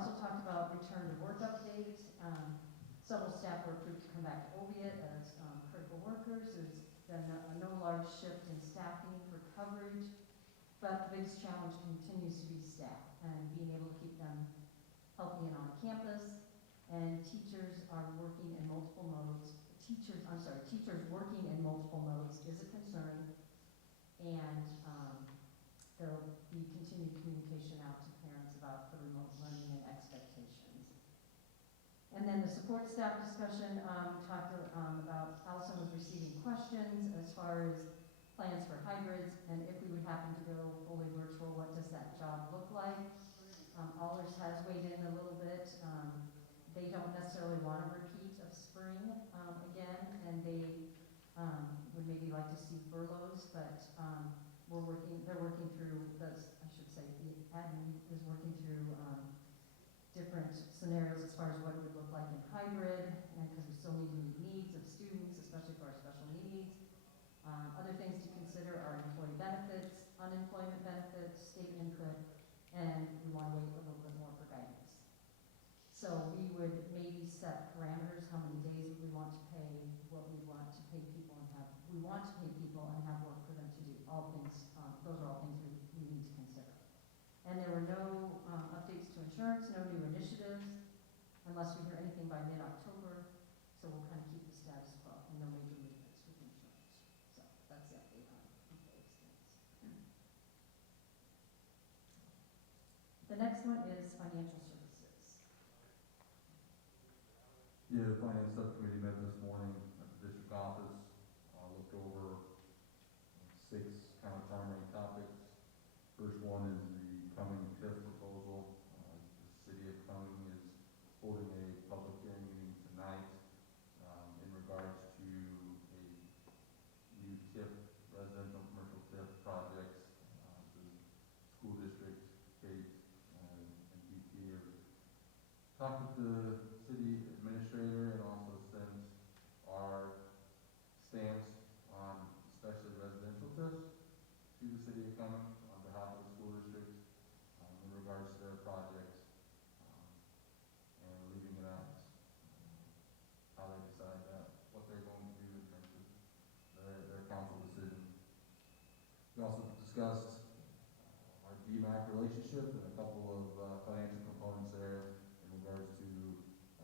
also talked about return to work update. Several staff were approved to come back to Oviatt as critical workers. There's been no large shift in staffing for coverage, but the biggest challenge continues to be staff and being able to keep them healthy and on campus. And teachers are working in multiple modes. Teachers working in multiple modes is a concern, and there will be continued communication out to parents about the remote learning and expectations. And then the support staff discussion, we talked about Allison was receiving questions as far as plans for hybrids, and if we would happen to go fully virtual, what does that job look like? Allers has weighed in a little bit. They don't necessarily want a repeat of spring again, and they would maybe like to see furloughs, but they're working through this, I should say, the admin is working through different scenarios as far as what it would look like in hybrid, and because we still need to meet needs of students, especially for our special needs. Other things to consider are employee benefits, unemployment benefits, state input, and we want to wait a little bit more for guidance. So we would maybe set parameters, how many days we want to pay, what we want to pay people and have, we want to pay people and have work for them to do. All things, those are all things we need to consider. And there were no updates to insurance, no new initiatives, unless we hear anything by mid-October. So we'll kind of keep the status quo and no major movements with insurance. So that's the update on those things. The next one is financial services. Yeah, the finance subcommittee met this morning at the district office, looked over 6 kind of primary topics. First one is the Cumming TIF proposal. The city of Cumming is holding a public hearing meeting tonight in regards to a new TIF, residential commercial TIF projects. The school district, Kate, and DP have talked with the city administrator and also sent our stance on especially residential TIFs to the city of Cumming on behalf of the school district in regards to their projects, and leaving it at how they decide that, what they're going to do in terms of their council decision. We also discussed our DMAC relationship and a couple of financial components there in regards to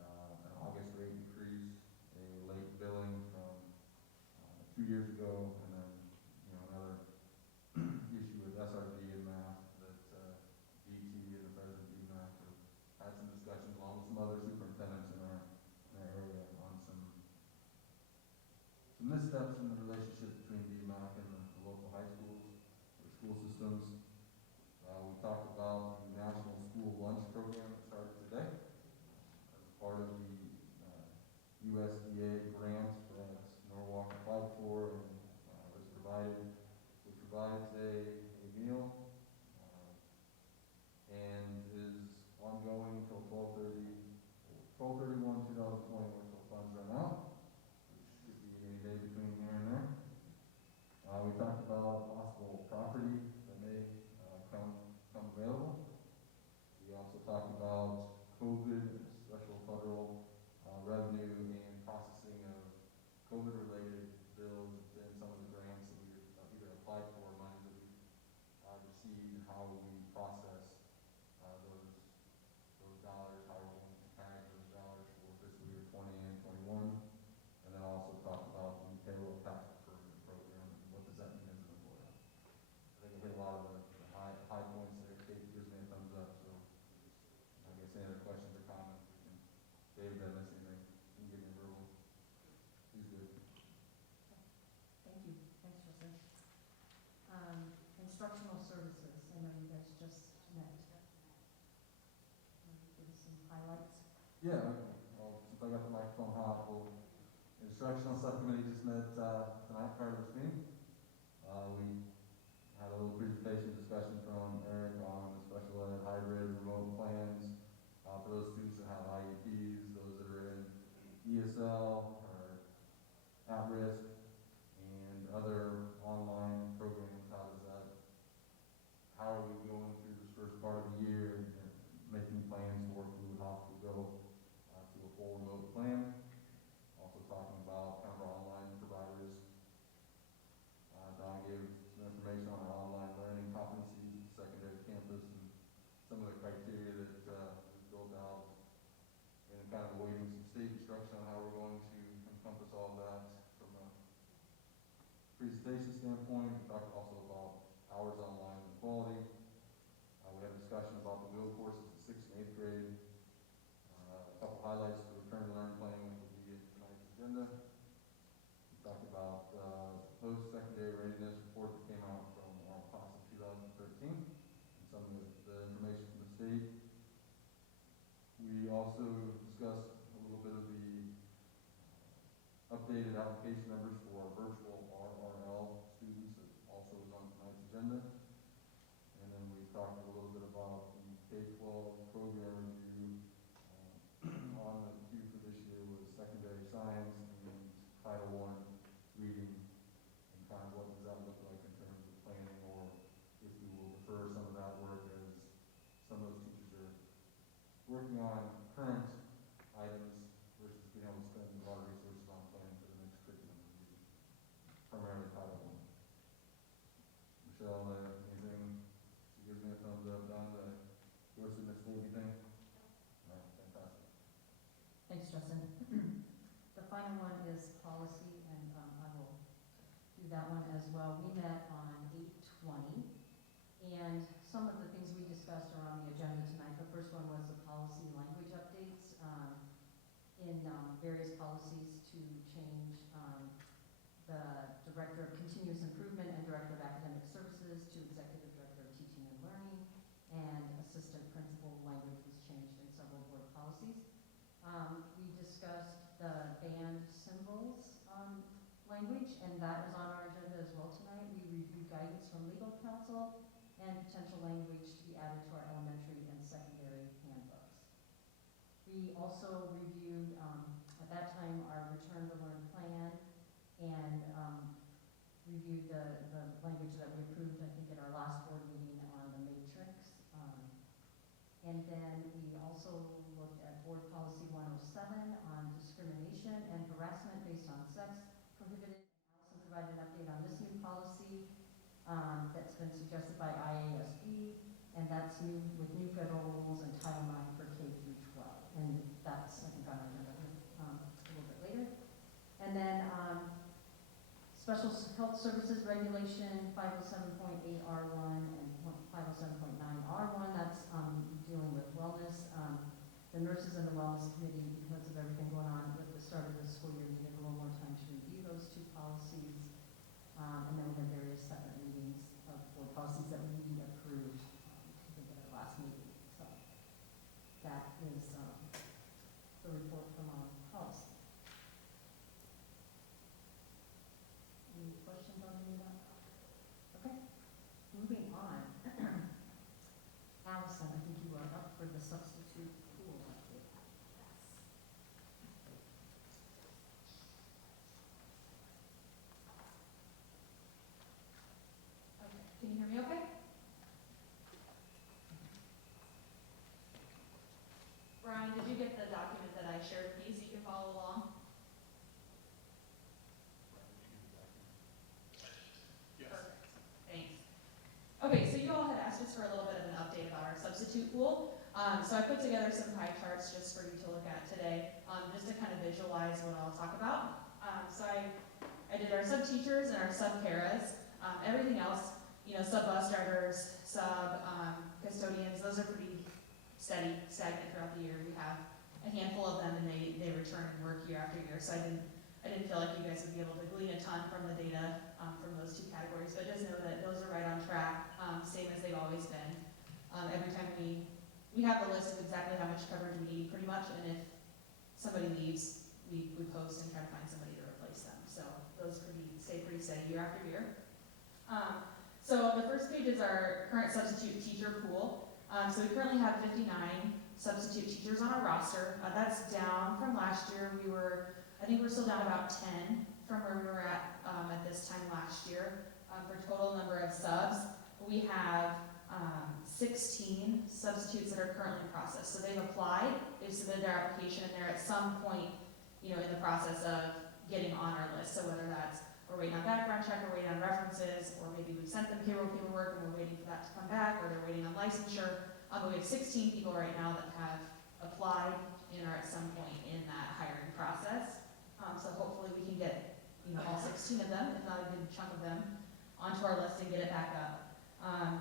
an August rate increase, a late billing from 2 years ago, and then another issue with SRD and math that DT and the president of DMAC have had some discussions along with some other superintendents in our area on some missteps in the relationship between DMAC and the local high schools or school systems. We talked about the National School Lunch Program that started today as part of the USDA grant that Norwalk applied for and was provided, which provides a meal and is ongoing until 12/31/2020, until funds run out, which could be any day between here and there. We talked about possible property that may come available. We also talked about COVID, special federal revenue and processing of COVID-related bills and some of the grants that we either applied for or money that we received, and how we process those dollars, how we're going to tag those dollars for fiscal year 20 and 21. And then also talk about the payroll tax deferment program and what does that mean as an employer. I think I hit a lot of the high points there. Kate gives me a thumbs up, so I guess any other questions or comments, we can, Dave, did I miss anything? You can give me a verbal. He's good. Thank you. Thanks, Joseph. Instructional services. I know you guys just met. Give us some highlights. Yeah, well, since I got the microphone hot, the instructional subcommittee just met tonight prior to this meeting. We had a little presentation discussion from Eric on the special ed hybrid remote plans for those students that have IEPs, those that are in ESL or at risk, and other online programs. How are we going through this first part of the year, making plans to work standardization standpoint. We talked also about hours online and quality. We had a discussion about the wheel courses in 6th and 8th grade. A couple highlights for the return to learn plan, which will be in tonight's agenda. We talked about post-secondary readiness report that came out from our class of 2013, and some of the information from the state. We also discussed a little bit of the updated application numbers for our virtual RRL students that also is on tonight's agenda. And then we talked a little bit about the K-12 program review. On the queue for this year was secondary science and Title I reading, and kind of what does that look like in terms of planning, or if we will defer some of that work as some of those teachers are working on current items versus being able to spend a lot of resources on planning for the next curriculum review, primarily Title I. Michelle, anything? She gives me a thumbs up. Don, Doris and Miss Lee, anything? All right, fantastic. Thanks, Justin. The final one is policy, and I will do that one as well. We met on 8/20, and some of the things we discussed are on the agenda tonight. The first one was the policy language updates in various policies to change the Director of Continuous Improvement and Director of Academic Services to Executive Director of Teaching and Learning, and Assistant Principal language was changed in several board policies. We discussed the banned symbols language, and that is on our agenda as well tonight. We reviewed guidance from legal counsel and potential language to be added to our elementary and secondary handbooks. We also reviewed, at that time, our return to learn plan, and reviewed the language that we approved, I think, at our last board meeting on the matrix. And then we also looked at board policy 107 on discrimination and harassment based on sex prohibited. Allison provided an update on this new policy that's been suggested by IASB, and that's new with new federal rules and Title IX for K through 12. And that's, I think, on our agenda a little bit later. And then Special Health Services Regulation 507.8R1 and 507.9R1, that's dealing with wellness. The nurses and the wellness committee, because of everything going on with the start of the school year, needed a little more time to review those two policies. And then we had various separate meetings of board policies that we approved at our last meeting. So that is the report from our policy. Any questions on any of that? Okay, moving on. Allison, I think you are up for the substitute pool update. Okay, can you hear me okay? Brian, did you get the document that I shared with you so you can follow along? Yes. Perfect, thanks. Okay, so you all had asked us for a little bit of an update about our substitute pool. So I put together some pie charts just for you to look at today, just to kind of visualize what I'll talk about. So I did our sub-teachers and our sub-paras. Everything else, sub-bus drivers, sub-custodians, those are pretty steady, stagnant throughout the year. We have a handful of them, and they return and work year after year. So I didn't feel like you guys would be able to glean a ton from the data from those two categories, but just know that those are right on track, same as they've always been. Every time we have a list of exactly how much coverage we need, pretty much, and if somebody leaves, we post and try to find somebody to replace them. So those stay pretty steady year after year. So the first page is our current substitute teacher pool. So we currently have 59 substitute teachers on our roster. That's down from last year. I think we're still down about 10 from where we were at this time last year. For total number of subs, we have 16 substitutes that are currently in process. So they've applied, they've submitted their application, and they're at some point, in the process of getting on our list. So whether that's we're waiting on background check, we're waiting on references, or maybe we've sent them payroll paperwork and we're waiting for that to come back, or they're waiting on licensure. But we have 16 people right now that have applied and are at some point in that hiring process. So hopefully we can get, all 16 of them, if not a good chunk of them, onto our list and get it back up.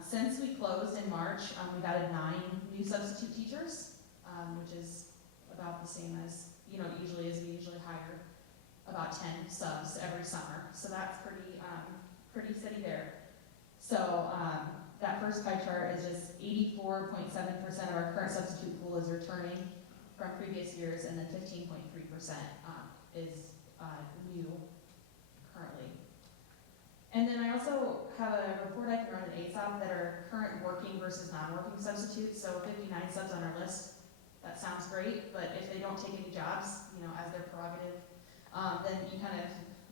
Since we closed in March, we've added 9 new substitute teachers, which is about the same as, usually is. We usually hire about 10 subs every summer. So that's pretty steady there. So that first pie chart is just 84.7% of our current substitute pool is returning from previous years, and then 15.3% is new currently. And then I also have a report I can run at ASAP that are current working versus non-working substitutes. So 59 subs on our list. That sounds great, but if they don't take any jobs, as their prerogative, then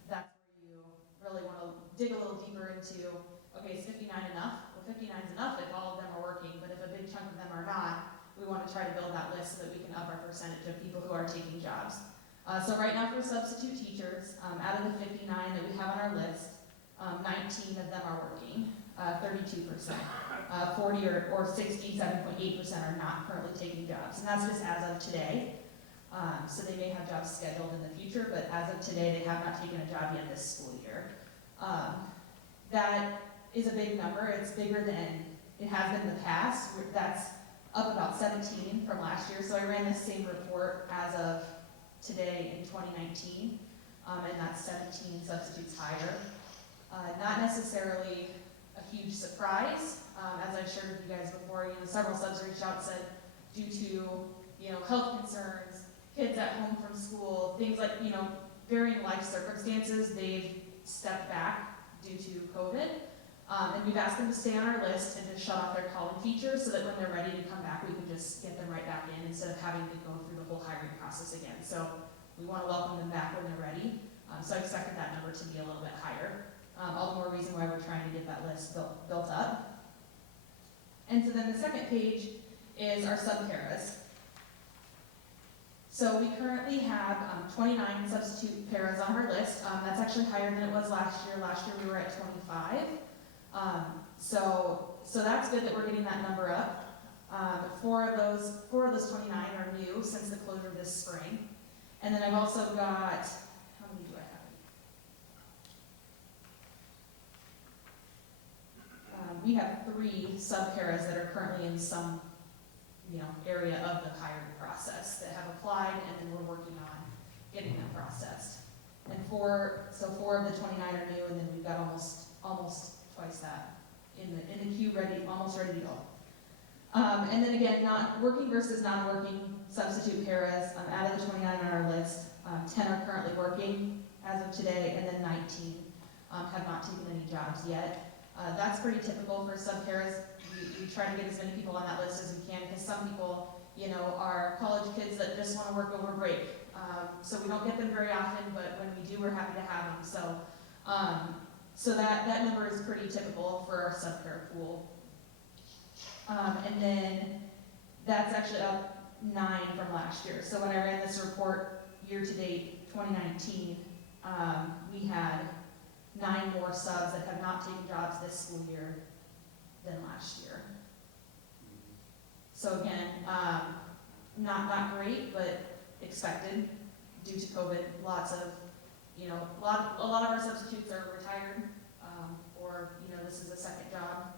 that's where you really want to dig a little deeper into, okay, is 59 enough? Well, 59 is enough if all of them are working, but if a big chunk of them are not, we want to try to build that list so that we can up our percentage of people who are taking jobs. So right now for substitute teachers, out of the 59 that we have on our list, 19 of them are working, 32%. 40 or 67.8% are not currently taking jobs. And that's just as of today. So they may have jobs scheduled in the future, but as of today, they have not taken a job yet this school year. That is a big number. It's bigger than it has been in the past. That's up about 17 from last year. So I ran this same report as of today in 2019, and that's 17 substitutes higher. Not necessarily a huge surprise. As I shared with you guys before, several subs reached out and said, due to, health concerns, kids at home from school, things like, varying life circumstances, they've stepped back due to COVID. And we've asked them to stay on our list and just shut off their calling feature so that when they're ready to come back, we can just get them right back in instead of having to go through the whole hiring process again. So we want to welcome them back when they're ready. So I expected that number to be a little bit higher. All the more reason why we're trying to get that list built up. And so then the second page is our sub-paras. So we currently have 29 substitute paras on our list. That's actually higher than it was last year. Last year we were at 25. So that's good that we're getting that number up. Four of those 29 are new since the closure this spring. And then I've also got, how many do I have? We have 3 sub-paras that are currently in some area of the hiring process that have applied, and then we're working on getting them processed. And 4 of the 29 are new, and then we've got almost twice that in the queue, almost ready to go. And then again, not working versus non-working substitute paras. Out of the 29 on our list, 10 are currently working as of today, and then 19 have not taken any jobs yet. That's pretty typical for sub-paras. We try to get as many people on that list as we can, because some people, are college kids that just want to work over break. So we don't get them very often, but when we do, we're happy to have them. So that number is pretty typical for our sub-para pool. And then that's actually up 9 from last year. So when I ran this report year-to-date 2019, we had 9 more subs that have not taken jobs this school year than last year. So again, not great, but expected due to COVID. Lots of, a lot of our substitutes are retired, or this is a second job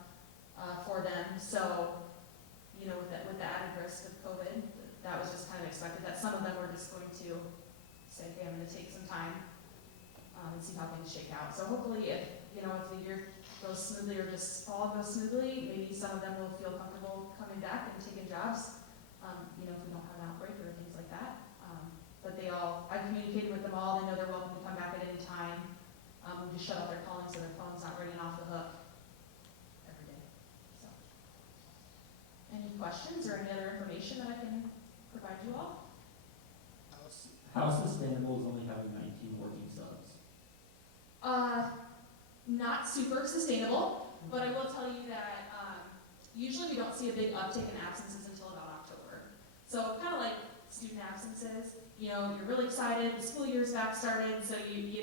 for them. So, with the added risk of COVID, that was just kind of expected. That some of them were just going to say, okay, I'm going to take some time and see how things shake out. So hopefully, if the year goes smoothly or just fall goes smoothly, maybe some of them will feel comfortable coming back and taking jobs, if we don't have an outbreak or things like that. But I communicated with them all. They know they're welcome to come back at any time. We just shut off their calling so their phone's not ringing off the hook every day. So, any questions or any other information that I can provide you all? How sustainable is only having 19 working subs? Not super sustainable, but I will tell you that usually we don't see a big uptick in absences until about October. So kind of like student absences, you're really excited, the school year's back started, so you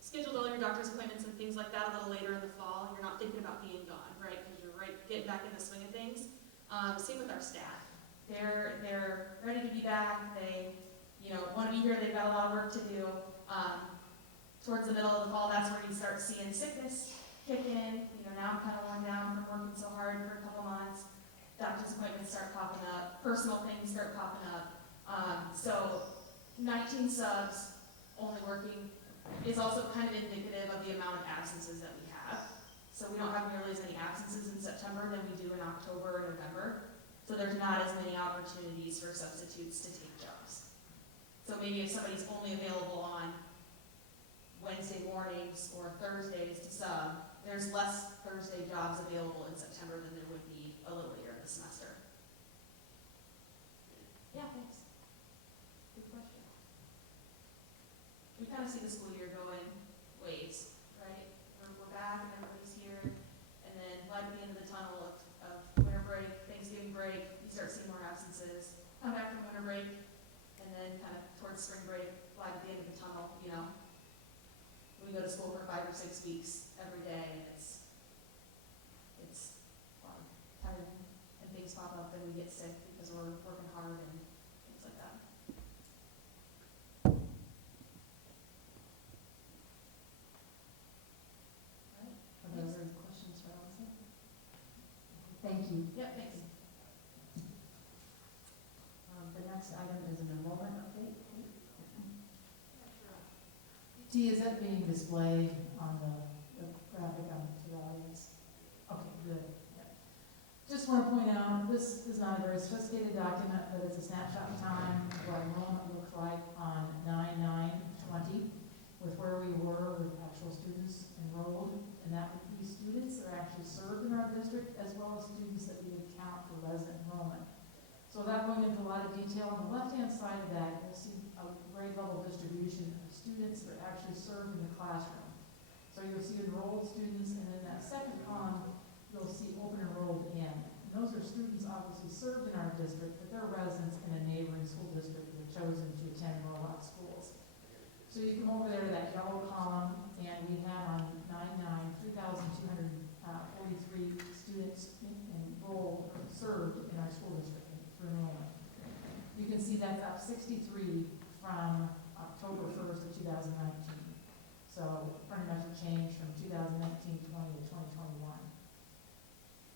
scheduled all your doctor's appointments and things like that a little later in the fall, and you're not thinking about being gone, right? Because you're getting back in the swing of things. Same with our staff. They're ready to be back. They want to be here. They've got a lot of work to do. towards the middle of the fall, that's where you start seeing sickness kick in. You know, now I'm kind of worn down from working so hard for a couple months. Doctor's appointments start popping up, personal things start popping up. So 19 subs only working is also kind of indicative of the amount of absences that we have. So we don't have nearly as many absences in September than we do in October or November. So there's not as many opportunities for substitutes to take jobs. So maybe if somebody's only available on Wednesday mornings or Thursdays to sub, there's less Thursday jobs available in September than there would be a little later in the semester. Yeah, thanks. Good question. We kind of see the school year going waves, right? We're back and everybody's here, and then light at the end of the tunnel of winter break, Thanksgiving break, you start seeing more absences. Come back from winter break, and then kind of towards spring break, light at the end of the tunnel, you know. We go to school for 5 or 6 weeks every day, and it's fun. Tired, and things pop up, and we get sick because we're working hard and things like that. Are there other questions for Allison? Thank you. Yep, thanks. The next item is an enrollment update. Dee, is that being displayed on the graphic to the audience? Okay, good. Yeah. Just want to point out, this is not a very sophisticated document, but it's a snapshot in time of what enrollment looks like on 9/9/20, with where we were with actual students enrolled, and that would be students that are actually served in our district, as well as students that we would count for resident enrollment. So without going into a lot of detail, on the left-hand side of that, you'll see a grade level distribution of students that are actually served in the classroom. So you'll see enrolled students, and in that second column, you'll see open enrolled in. And those are students obviously served in our district, but they're residents in a neighboring school district that have chosen to attend rollout schools. So you come over there to that yellow column, and we have on 9/9, 3,243 students enrolled or served in our school district through enrollment. You can see that's up 63 from October 1st of 2019. So pretty much a change from 2019-20 to 2021.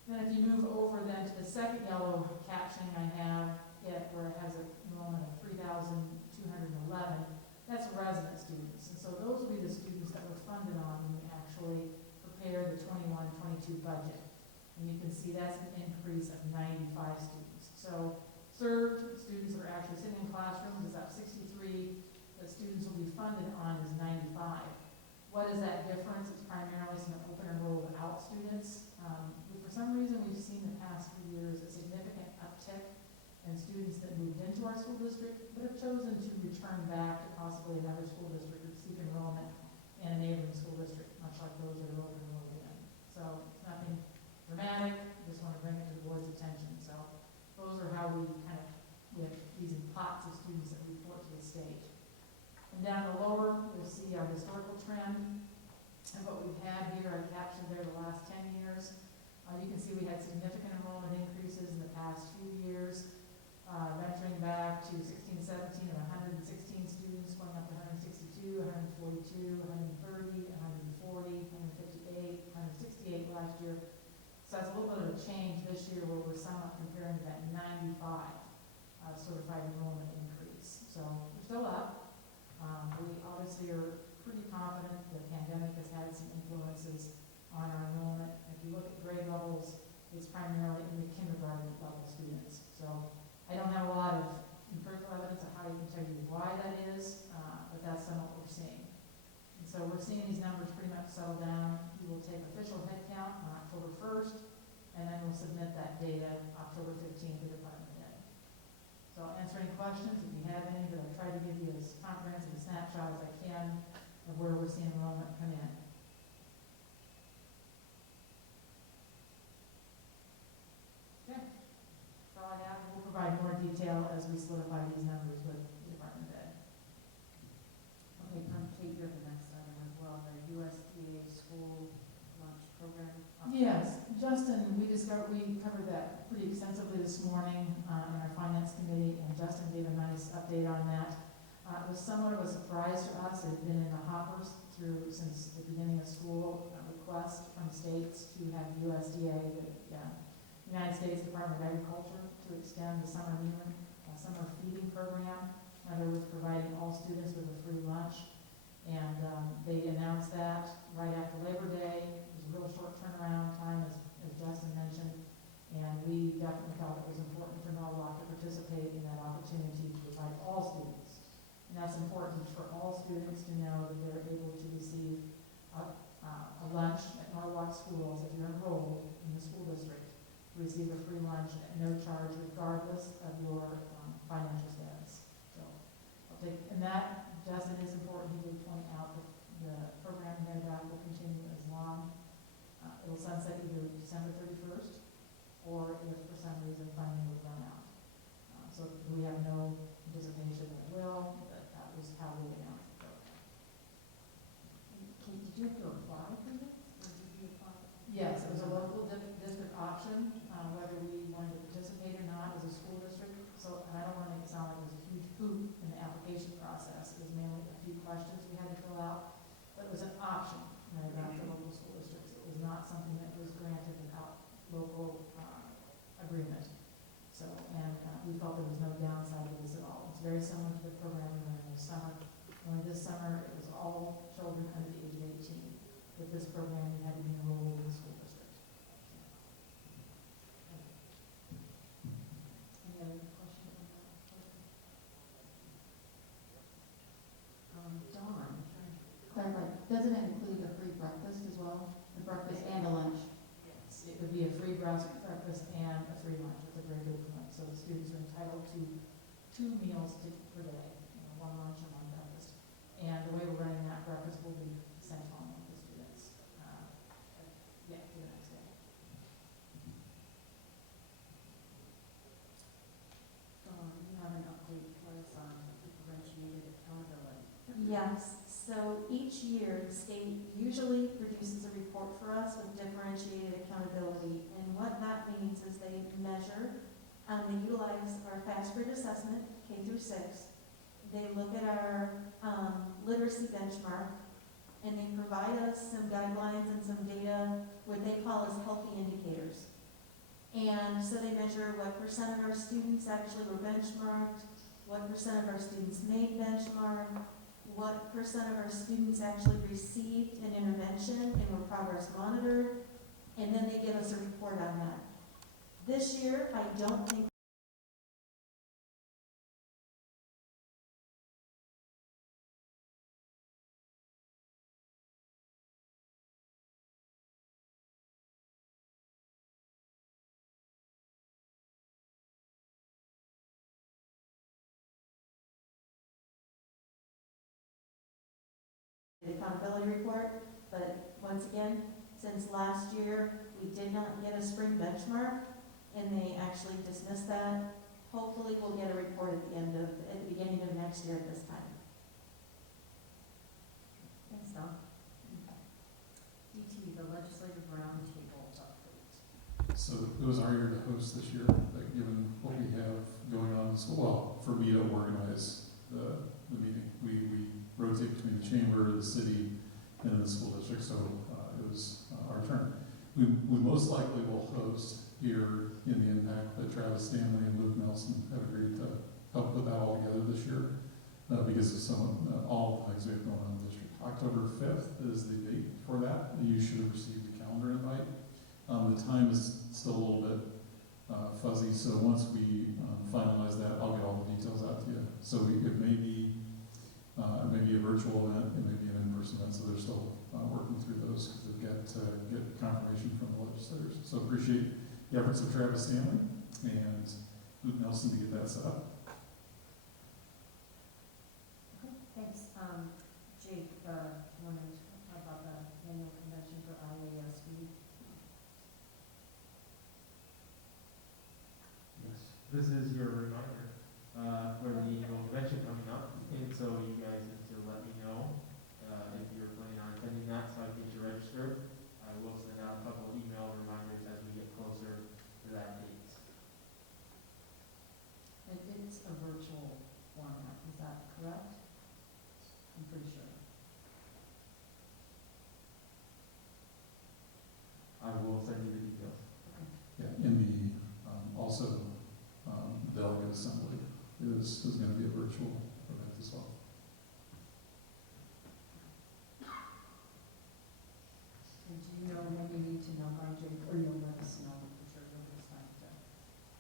Then if you move over then to the second yellow caption I have, where it has an enrollment of 3,211, that's resident students. And so those will be the students that were funded on when we actually prepared the 21-22 budget. And you can see that's an increase of 95 students. So served students that are actually sitting in classrooms is up 63. The students will be funded on is 95. What is that difference? It's primarily some open enrolled out students. For some reason, we've seen the past few years a significant uptick in students that moved into our school district, but have chosen to return back to possibly another school district or seek enrollment in a neighboring school district, much like those that are open enrolled in. So it's nothing dramatic. Just want to bring it to the board's attention. So those are how we kind of get these in pots of students that report to the state. And down the lower, you'll see our historical trend. And what we've had here, I captured there the last 10 years. You can see we had significant enrollment increases in the past few years, venturing back to 16-17 of 116 students, going up to 162, 142, 130, 140, 158, 168 last year. So that's a little bit of a change this year where we're somewhat comparing to that 95 certified enrollment increase. So we're still up. We obviously are pretty confident the pandemic has had some influences on our enrollment. If you look at grade levels, it's primarily in the kindergarten level students. So I don't have a lot of empirical evidence of how you can tell you why that is, but that's some of what we're seeing. And so we're seeing these numbers pretty much settle down. We will take official head count on October 1st, and then we'll submit that data October 15th to Department Head. So I'll answer any questions if you have any, but I've tried to give you as comprehensive a snapshot as I can of where we're seeing enrollment come in. Okay, that's all I have. We'll provide more detail as we solidify these numbers with the Department of Ed. Okay, Kate, you have the next item as well, the USDA school lunch program. Yes, Justin, we covered that pretty extensively this morning in our finance committee, and Justin gave a nice update on that. It was somewhat of a surprise to us. It had been in the hoppers through, since the beginning of school, a request from states to have USDA, the United States Department of Agriculture, to extend the summer feeding program. In other words, providing all students with a free lunch. And they announced that right after Labor Day. It was a real short turnaround time, as Justin mentioned. And we definitely felt it was important for Norwalk to participate in that opportunity to provide all students. And that's important for all students to know that they're able to receive a lunch at Norwalk schools. If you're enrolled in the school district, receive a free lunch at no charge regardless of your financial status. So I'll take, and that, Justin, is important. He did point out that the program thereabout will continue as long. It'll sunset either December 31st or if for some reason funding would run out. So we have no anticipation that it will, but that was how we announced the program. Did you have to apply for this, or did you apply? Yes, it was a local district option, whether we wanted to participate or not as a school district. So, and I don't want to make it sound like it was a huge hoop in the application process. It was mainly a few questions we had to fill out, but it was an option, not for local school districts. It was not something that was granted without local agreement. So, and we felt there was no downside to this at all. It's very similar to the program we ran this summer. Only this summer, it was all children under the age of 18. With this program, you had to be enrolled in the school district. Any other questions on that? Dawn, Clarify, does it include a free breakfast as well? A breakfast and a lunch? Yes, it would be a free breakfast and a free lunch. It's a very good point. So the students are entitled to 2 meals per day, one lunch and one breakfast. And the way we're running that, breakfast will be sent home with the students. For the next day. Dawn, you have an update for us on differentiated accountability. Yes, so each year, the state usually produces a report for us with differentiated accountability. And what that means is they measure, they utilize our fast grade assessment, K through 6. They look at our literacy benchmark, and they provide us some guidelines and some data, what they call as healthy indicators. And so they measure what % of our students actually were benchmarked, what % of our students made benchmark, what % of our students actually received an intervention and were progress monitored, and then they give us a report on that. This year, I don't think the accountability report, but once again, since last year, we did not get a spring benchmark, and they actually dismissed that. Hopefully, we'll get a report at the beginning of next year at this time. Thanks, Dawn. DT, the legislative roundtable update. So it was our year to host this year, like, given what we have going on in school. Well, for me to organize the meeting, we rotate between the chamber, the city, and the school district, so it was our turn. We most likely will host here in the impact that Travis Stanley and Luke Nelson have agreed to help put that all together this year because of all the things we have going on in the district. October 5th is the date for that. You should have received a calendar invite. The time is still a little bit fuzzy, so once we finalize that, I'll get all the details out to you. So it may be a virtual event, it may be an in-person event, so they're still working through those because they've got to get confirmation from the legislators. So appreciate the efforts of Travis Stanley and Luke Nelson to get that set up. Okay, thanks. Jake, you want to talk about the annual convention for IASB? Yes, this is your reminder for the annual convention coming up, and so you guys need to let me know if you're planning on attending that, so I can get you registered. I will send out a couple of email reminders as we get closer to that date. It's is gonna be a virtual event as well. And do you know when you need to know by Jake, or you'll let us know, I'm sure you'll just find out.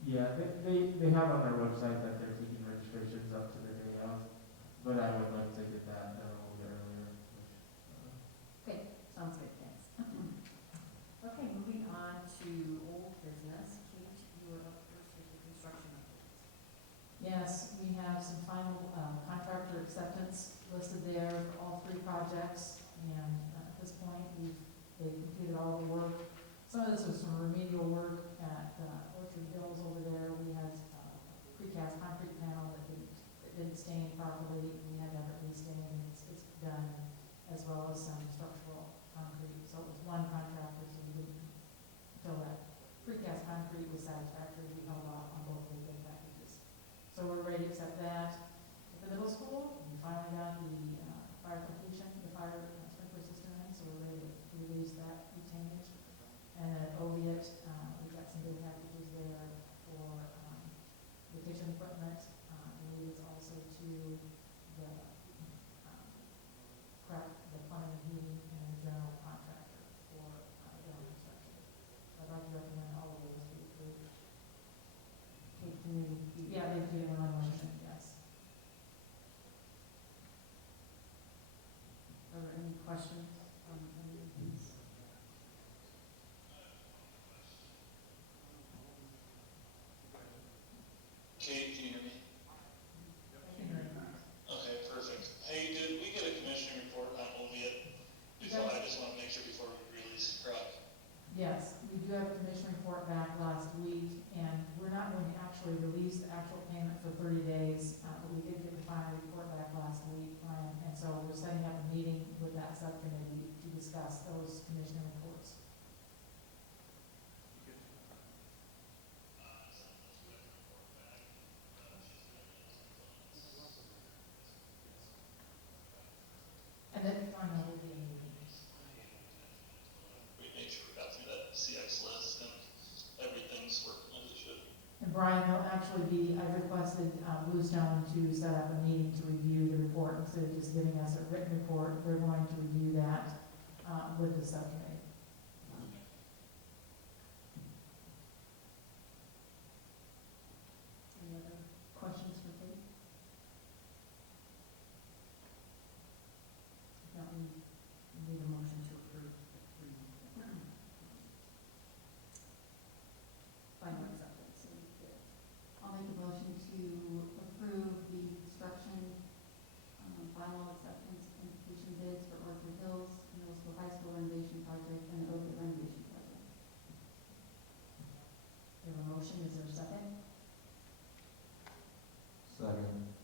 Yeah, they have on their website that they're taking registrations up to the day of, but I would like to get that done a little bit earlier, which, Sounds good, thanks. Okay, moving on to old business. Kate, you were up first with the construction updates. Yes, we have some final contractor acceptance listed there for all three projects, and at this point, they completed all the work. Some of this was some remedial work at Orchard Hills over there. We had a precast concrete panel that didn't stain properly. We had to have it restained, and it's done, as well as some structural concrete. So it was one contractor, so we didn't, until that precast concrete was satisfactory, we held off on both of the bid packages. So we're ready to accept that. At the middle school, we finally got the fire completion, the fire sprinkler system in, so we're ready to release that retainage. And at Oviatt, we've got some bid packages there for the kitchen equipment. I believe it's also to the the plumbing and heating and general contractor for general construction. I'd like to recommend all of those be approved. Kate, can you repeat? Yeah, they do in one motion, yes. Are there any questions on any of these? Kate, can you hear me? I can hear you. Okay, perfect. Hey, did we get a commissioner report on Oviatt? Before, I just want to make sure before we release, correct? Yes, we do have a commission report back last week, and we're not going to actually release the actual payment for 30 days, but we did get the final report back last week, Brian, and so we're setting up a meeting with that subcommittee to discuss those commissioner reports. And then final will be in meeting. We make sure we got through that CX list and everything's working as it should. And Brian, there'll actually be, I requested Bluestone to set up a meeting to review the report instead of just giving us a written report. They're going to review that with the subcommittee. Any other questions for Kate? If not, we need a motion to approve the three. Final acceptance of bids. I'll make a motion to approve the construction, final acceptance and completion bids for Orchard Hills, Middle School, High School renovation project, and the Oviatt renovation project. We have a motion, is there a second? Second.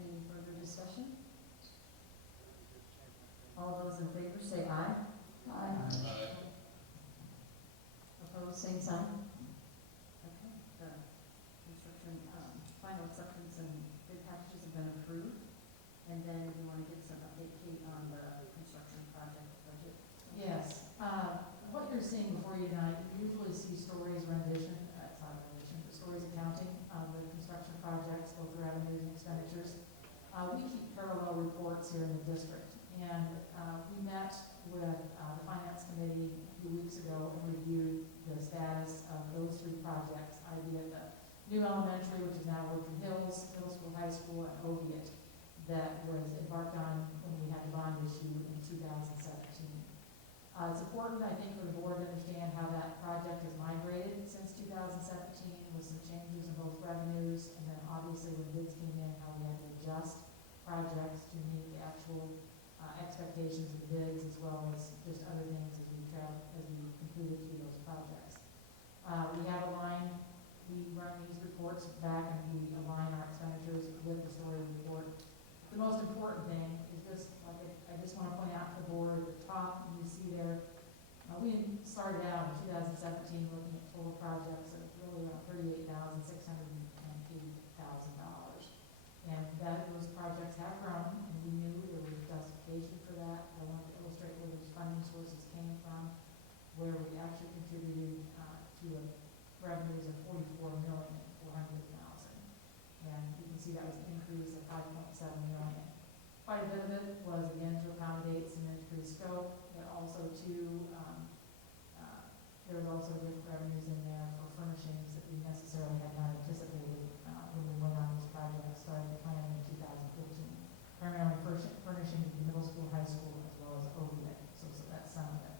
Any further discussion? All those in favor say aye. Aye. Opposed, same sign. Okay, the construction, final acceptance and bid packages have been approved. And then you want to give some update, Kate, on the construction project budget? Yes, what you're seeing before you tonight, you usually see Stories rendition, it's not a rendition, but Stories accounting of the construction projects, both revenues and expenditures. We keep parallel reports here in the district, and we met with the finance committee a few weeks ago and reviewed the status of those three projects, i.e. the new elementary, which is now Orchard Hills, Middle School, High School, and Oviatt, that was embarked on when we had the bond issue in 2017. It's important, I think, for the board to understand how that project has migrated since 2017 with some changes in both revenues, and then obviously when bids came in, how we had to adjust projects to meet the actual expectations of the bids, as well as just other things as we completed through those projects. We have aligned, we run these reports back and we align our expenditures with the story report. The most important thing is just, like, I just want to point out to the board at the top, you see there, we started out in 2017 looking at total projects of really around $38,680,000. And that those projects have grown, and we knew there was justification for that. I wanted to illustrate where those funding sources came from, where we actually contributed to revenues of $44,400,000. see that was an increase of 5.7 million. Quite a bit of it was, again, to accommodate some increased scope, but also there was also different revenues in there for furnishings that we necessarily had not anticipated when we went on these projects, starting planning in 2015. Primarily furnishing the middle school, high school, as well as OVID, so that's some of it.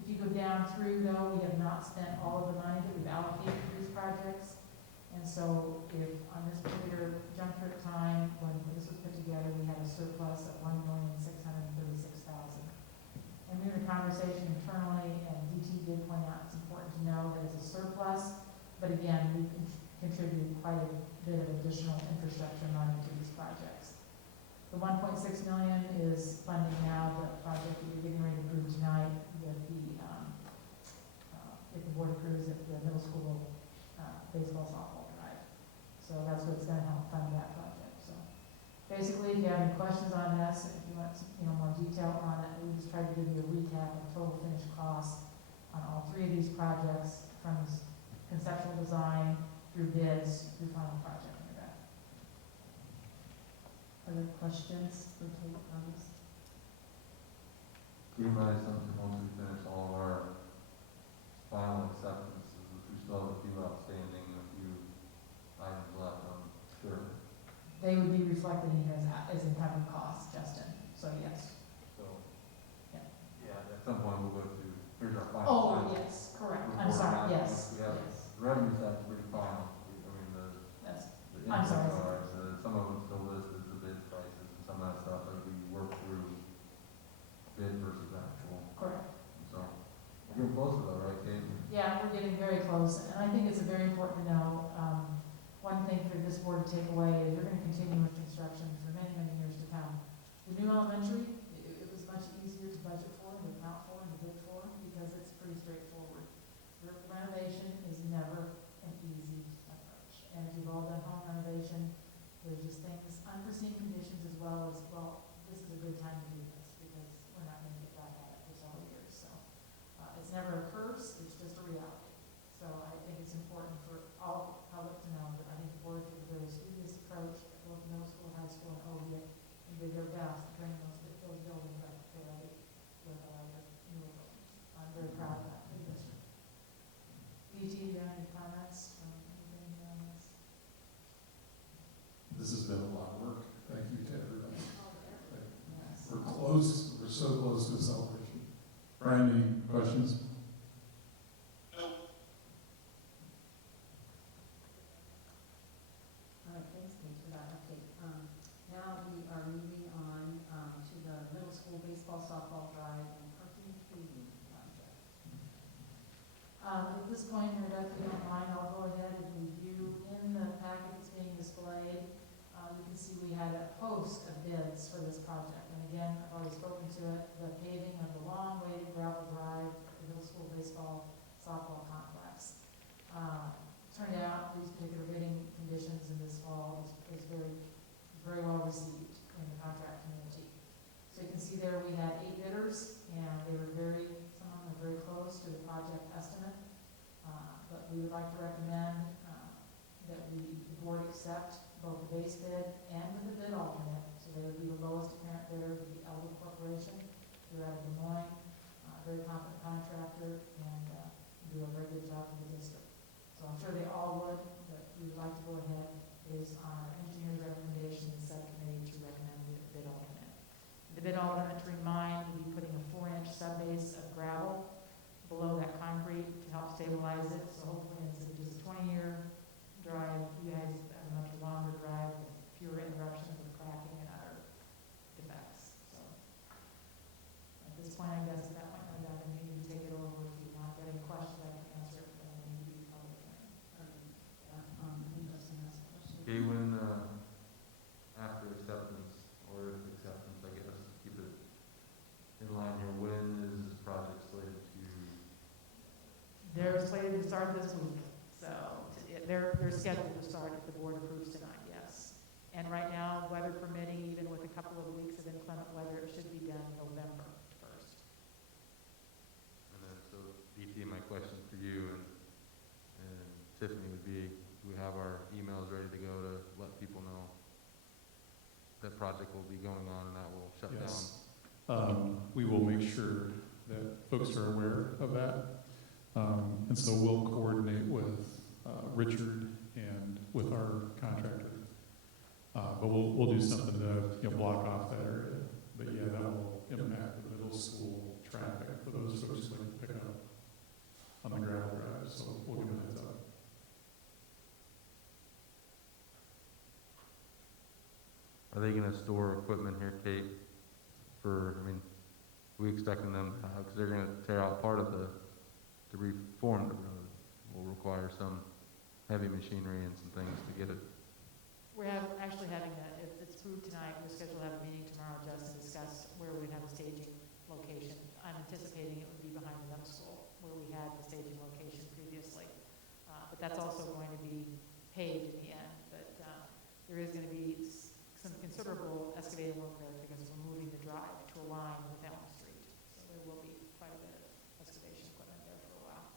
If you go down through, though, we have not spent all of the money that we've allocated for these projects. And so if on this particular jump trip time, when this was put together, we had a surplus of $1,636,000. And we had a conversation internally, and DT did point out it's important to know that it's a surplus, but again, we contributed quite a bit of additional infrastructure money to these projects. The 1.6 million is funding now the project that you're getting ready to approve tonight with the, if the board approves it, the middle school baseball softball drive. So that's what's going to help fund that project. So basically, if you have any questions on this, if you want more detail on it, we just tried to give you a recap of total finished costs on all three of these projects, from conceptual design through bids through final project. Other questions for Kate on this? Keep in mind something, once we finish all of our final acceptances, which we still have a few outstanding and a few items left, I'm sure. They would be reflected in here as encumbered costs, Justin, so yes. So, Yeah. yeah, at some point we'll go to, here's our final. Oh, yes, correct, I'm report sorry, on it. yes, We have, yes, the revenue side's pretty final. I mean, that's, the I'm sorry. input cards, some of them still listed as the bid prices and some of that stuff as we work through bid versus actual. correct. So, we're getting close to that, right, Kate? Yeah, we're getting very close, and I think it's very important to know, one thing for this board to take away is you're going to continue with construction for many, many years to come. The new elementary, it was much easier to budget for, and to account for, and to bid for, because it's pretty straightforward. Renovation is never an easy approach, and if you've all done home renovation, there's just things, unforeseen conditions, as well as, well, this is a good time to do this, because we're not going to get back at it for several years, so. It's never a curse, it's just a reality. So I think it's important for all public to know that I think the board took a very studious approach at both middle school, high school, and OVIA, and did their best to bring those buildings up to parity with our newer buildings. I'm very proud of that for the district. DT, do you have any comments or anything on this? This has been a lot of work. Thank you to everybody. Yes. We're close, we're so close to a celebration. Brian, any questions? All right, thanks, Kate, for that update. Now we are moving on to the middle school baseball, softball drive, and parking paving project. At this point, Mary Beth, if you don't mind, I'll go ahead and review in the packet that's being displayed. You can see we had a host of bids for this project. And again, I've already spoken to it, the paving of the long-awaited gravel drive at the middle school baseball, softball complex. Turned out these particular bidding conditions in this fall is very well received in the contract community. So you can see there we had 8 bidders, and they were some of them were very close to the project estimate. But we would like to recommend that the board accept both the base bid and the bid alternate. So they would be the lowest apparent bidder, would be Elder Corporation. They're out of Des Moines, very competent contractor, and do a very good job for the district. So I'm sure they all would, but we would like to go ahead based on our engineer's recommendation and subcommittee to recommend the bid alternate. The bid alternate, to remind, will be putting a 4-inch subbase of gravel below that concrete to help stabilize it. So hopefully instead of just a 20-year drive, you guys have a much longer drive with fewer interruptions of cracking and other defects. So at this point, I guess at that point, I'm going to need to take it over. If you have any questions, I can answer it, but I need to be public hearing. Justin has a question. Okay, when, after acceptance, or if acceptance, I guess, keep it in line here, when is this project slated to? They're slated to start this week, so they're scheduled to start if the board approves tonight, yes. And right now, weather permitting, even with a couple of weeks of inclement weather, it should be done November 1st. And then, so DT, my question for you and Tiffany would be, we have our emails ready to go to let people know project will be going on and that will shut down. Yes. We will make sure that folks are aware of that. And so we'll coordinate with Richard and with our contractor. But we'll do something to block off that area. But yeah, that will impact the middle school traffic for those folks who like to pick up on the gravel drive. So we'll give them a heads up. Are they gonna store equipment here, Kate, we expecting them, because they're gonna tear out part of to reform the road, will require some heavy machinery and some things to get it. We're actually having if it's approved tonight, we're scheduled to have a meeting tomorrow just to discuss where we have a staging location. I'm anticipating it would be behind the middle school, where we had the staging location previously. But that's also going to be paved in the end, but there is going to be some considerable excavating work there because we're moving the drive to align with Elm Street. So there will be quite a bit of excavation equipment there for a while.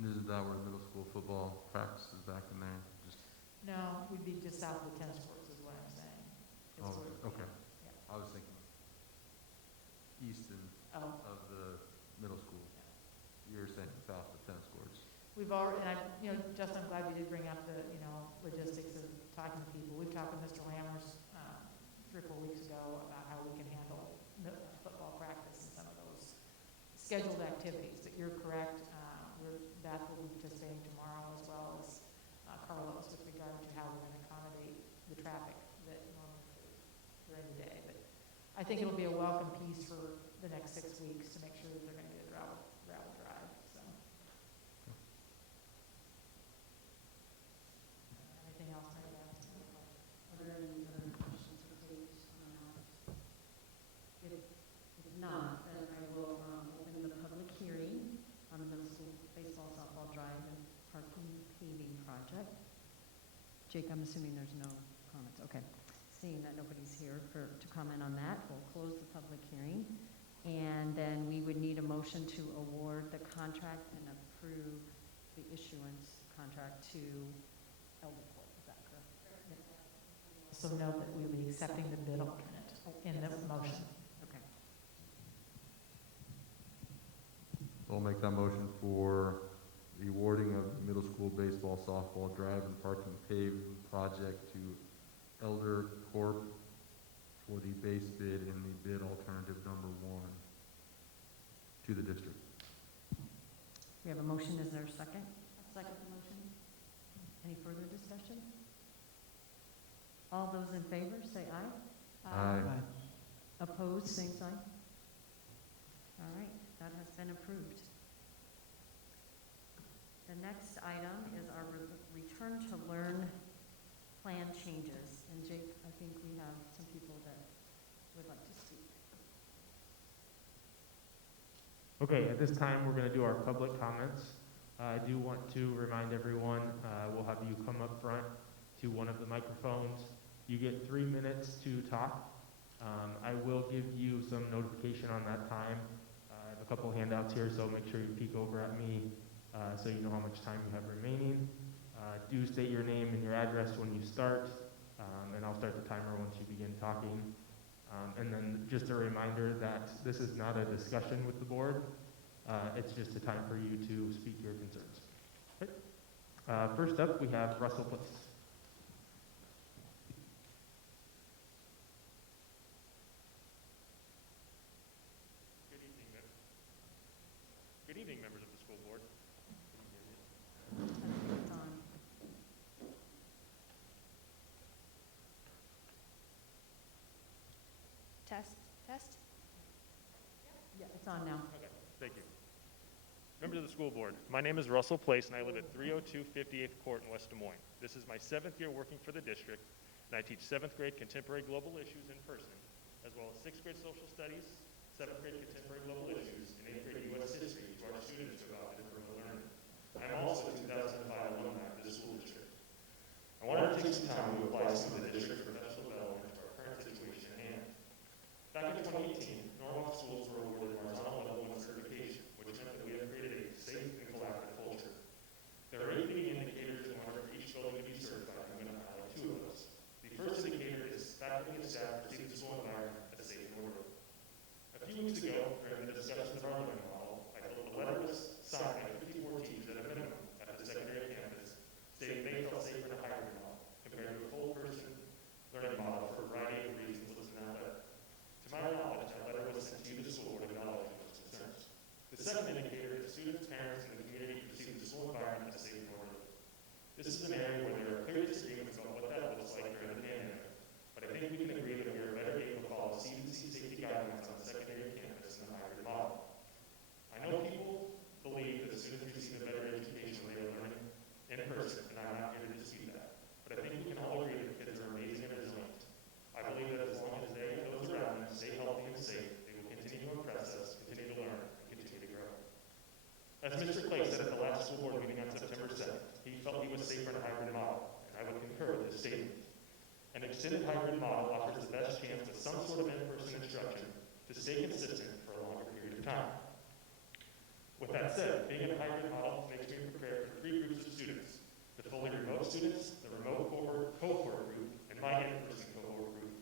Isn't that where middle school football practice is back in there? No, we'd be just south of the tennis courts is what I'm saying. It's Okay. Yeah. I was thinking east of the middle school. You were saying south of tennis courts. We've already, and Justin, I'm glad you did bring up the, logistics of talking to people. We've talked with Mr. Lammers 3 or 4 weeks ago about how we can handle football practice and some of those scheduled activities. But you're correct, Beth will be participating tomorrow as well as Carlos with regard to how we're going to accommodate the traffic that normally occurs during the day. But I think it'll be a welcome piece for the next 6 weeks to make sure that they're going to get a gravel drive. So. Anything else, Mary Beth? Are there any other questions for Kate on that? If not, then I will open the public hearing on the middle school baseball softball drive and parking paving project. Jake, I'm assuming there's no comments. Okay. Seeing that nobody's here to comment on that, we'll close the public hearing. And then we would need a motion to award the contract and approve the issuance contract to Elder Court. Is that correct? So note that we will be accepting the bid alternate in the motion. Okay. I'll make that motion for the awarding of the middle school baseball, softball, drive, and parking paving project to Elder Corp. For the base bid and the bid alternative number 1 to the district. We have a motion. Is there a second? Second the motion. Any further discussion? All those in favor, say aye. Aye. Opposed, same sign. All right, that has been approved. The next item is our return to learn plan changes. And Jake, I think we have some people that would like to speak. Okay, at this time, we're going to do our public comments. I do want to remind everyone, we'll have you come up front to one of the microphones. You get 3 minutes to talk. I will give you some notification on that time. I have a couple handouts here, so make sure you peek over at me so you know how much time you have remaining. Do state your name and your address when you start, and I'll start the timer once you begin talking. And then just a reminder that this is not a discussion with the board. It's just a time for you to speak your concerns. Okay. First up, we have Russell Place. Good evening, members of the school board. It's on. Test? Yeah, it's on now. Okay, thank you. Members of the school board, my name is Russell Place, and I live at 302 58th Court in West Des Moines. This is my 7th year working for the district, and I teach 7th grade contemporary global issues in person, as well as 6th grade social studies, 7th grade contemporary global issues, and 8th grade U.S. history to our students who have opted for remote learning. I'm also a 2005 alumni of this school district. I wanted to take some time to apply some of the district's professional development to our current situation at hand. Back in 2018, Norwalk schools were awarded horizontal level 1 certification, which meant that we have created a safe and collaborative culture. There are 8 leading indicators in order for each building to be certified. I'm going to highlight 2 of those. The first indicator As Mr. Clay said at the last school board meeting on September 2nd, he felt he was safer in a hybrid model, and I would concur with his statement. An extended hybrid model offers the best chance with some sort of in-person instruction to stay consistent for a longer period of time. With that said, being in a hybrid model makes me prepared for three groups of students: the fully remote students, the remote cohort group, and my in-person cohort group.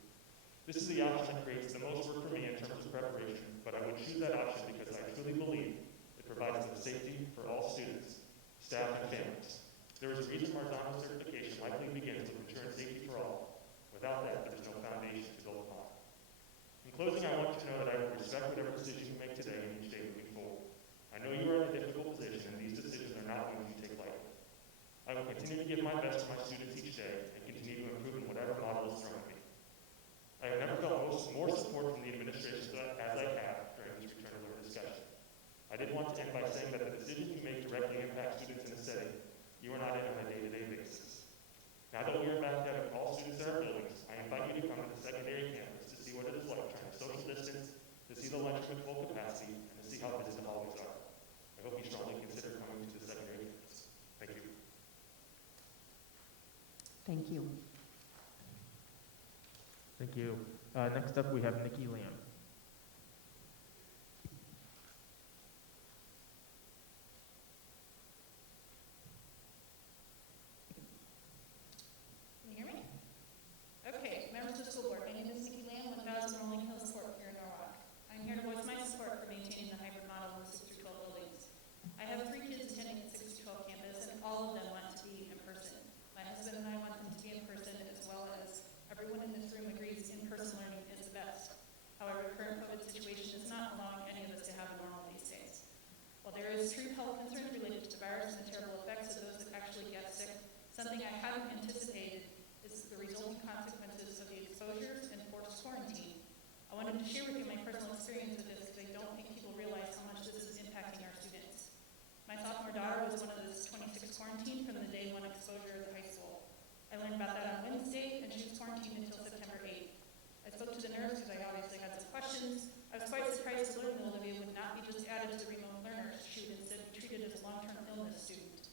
This is the option that creates the most work for me in terms of preparation, but I would choose that option because I truly believe it provides the safety for all students, staff, and families. There is a reason Marzano certification likely begins with ensuring safety for all. Without that, there's no foundation to build upon. In closing, I want you to know that I will respect whatever decision you make today and each day moving forward. I know you are in a difficult position, and these decisions are not ones you take lightly. I will continue to give my best to my students each day and continue to improve in whatever model is thrown at me. I have never felt more support from the administration as I have during this return to learn discussion. I did want to end by saying that the decisions you make directly impact students in the setting you are not in on a day-to-day basis. Now that we are back to having all students in our buildings, I invite you to come to the secondary campus to see what it is like trying to social distance, to see the lunchroom at full capacity, and to see how busy the hallways are. I hope you strongly consider coming to the secondary campus. Thank you. Thank you. Thank you. Next up, we have Nikki Lamb. Can you hear me? Okay, members of the school board, my name is Nikki Lamb, 1000 Rolling Hills Court here in Norwalk. I'm here to voice my support for maintaining the hybrid model of the 6 through 12 buildings. I have 3 kids attending the 6 through 12 campus, and all of them want to be in person. My husband and I want them to be in person, as well as everyone in this room agrees in-person learning is the best. However, the current COVID situation is not allowing any of us to have a normal these days. While there is true health concerns related to the virus and the terrible effects of those that actually get sick, something I hadn't anticipated is the resulting consequences of the exposures and forced quarantine. I wanted to share with you my personal experience with this because I don't think people realize how much this is impacting our students. My sophomore daughter was one of those 26 quarantined from the day 1 exposure at the high school. I learned about that on Wednesday, and she was quarantined until September 8th. I spoke to the nurse because I obviously had some questions. I was quite surprised to learn that Olivia would not be just added to the remote learners. She would instead be treated as a long-term illness student.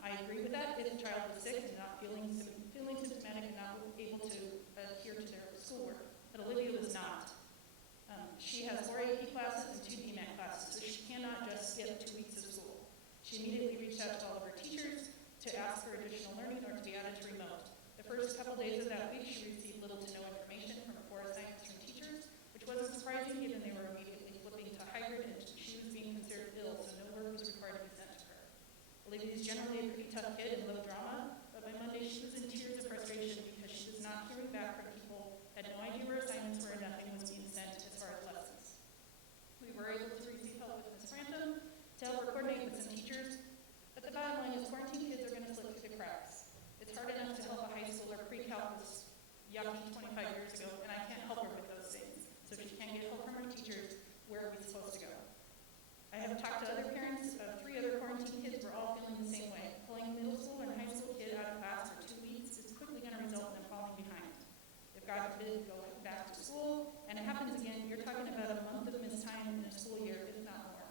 I agree with that if the child was sick and not feeling symptomatic and not able to adhere to their schoolwork. But Olivia was not. She has 4 AP classes and 2 DMAT classes, so she cannot just skip 2 weeks of school. She immediately reached out to all of her teachers to ask for additional learning or to be added to remote. The first couple days of that week, she received little to no information from 4 assignments from teachers, which wasn't surprising given they were immediately flipping to hybrid and she was being considered ill, so no work was required to be sent to her. Olivia is generally a pretty tough kid and low drama, but by Monday she was in tears of frustration because she was not hearing back from people, had no idea where assignments were, and nothing was being sent as far as lessons. We were able to receive help with Ms. Frantham to help her coordinate with some teachers, but the bottom line is quarantine kids are going to slip through the cracks. It's hard enough to help a high schooler. Pre-calc was yucky 25 years ago, and I can't help her with those things. So if she can't get help from her teachers, where are we supposed to go? I have talked to other parents of 3 other quarantine kids. We're all feeling the same way. Pulling a middle school and high school kid out of class for 2 weeks is quickly going to result in them falling behind. If God forbid, go back to school, and it happens again, you're talking about a month of missed time in a school year, if not more.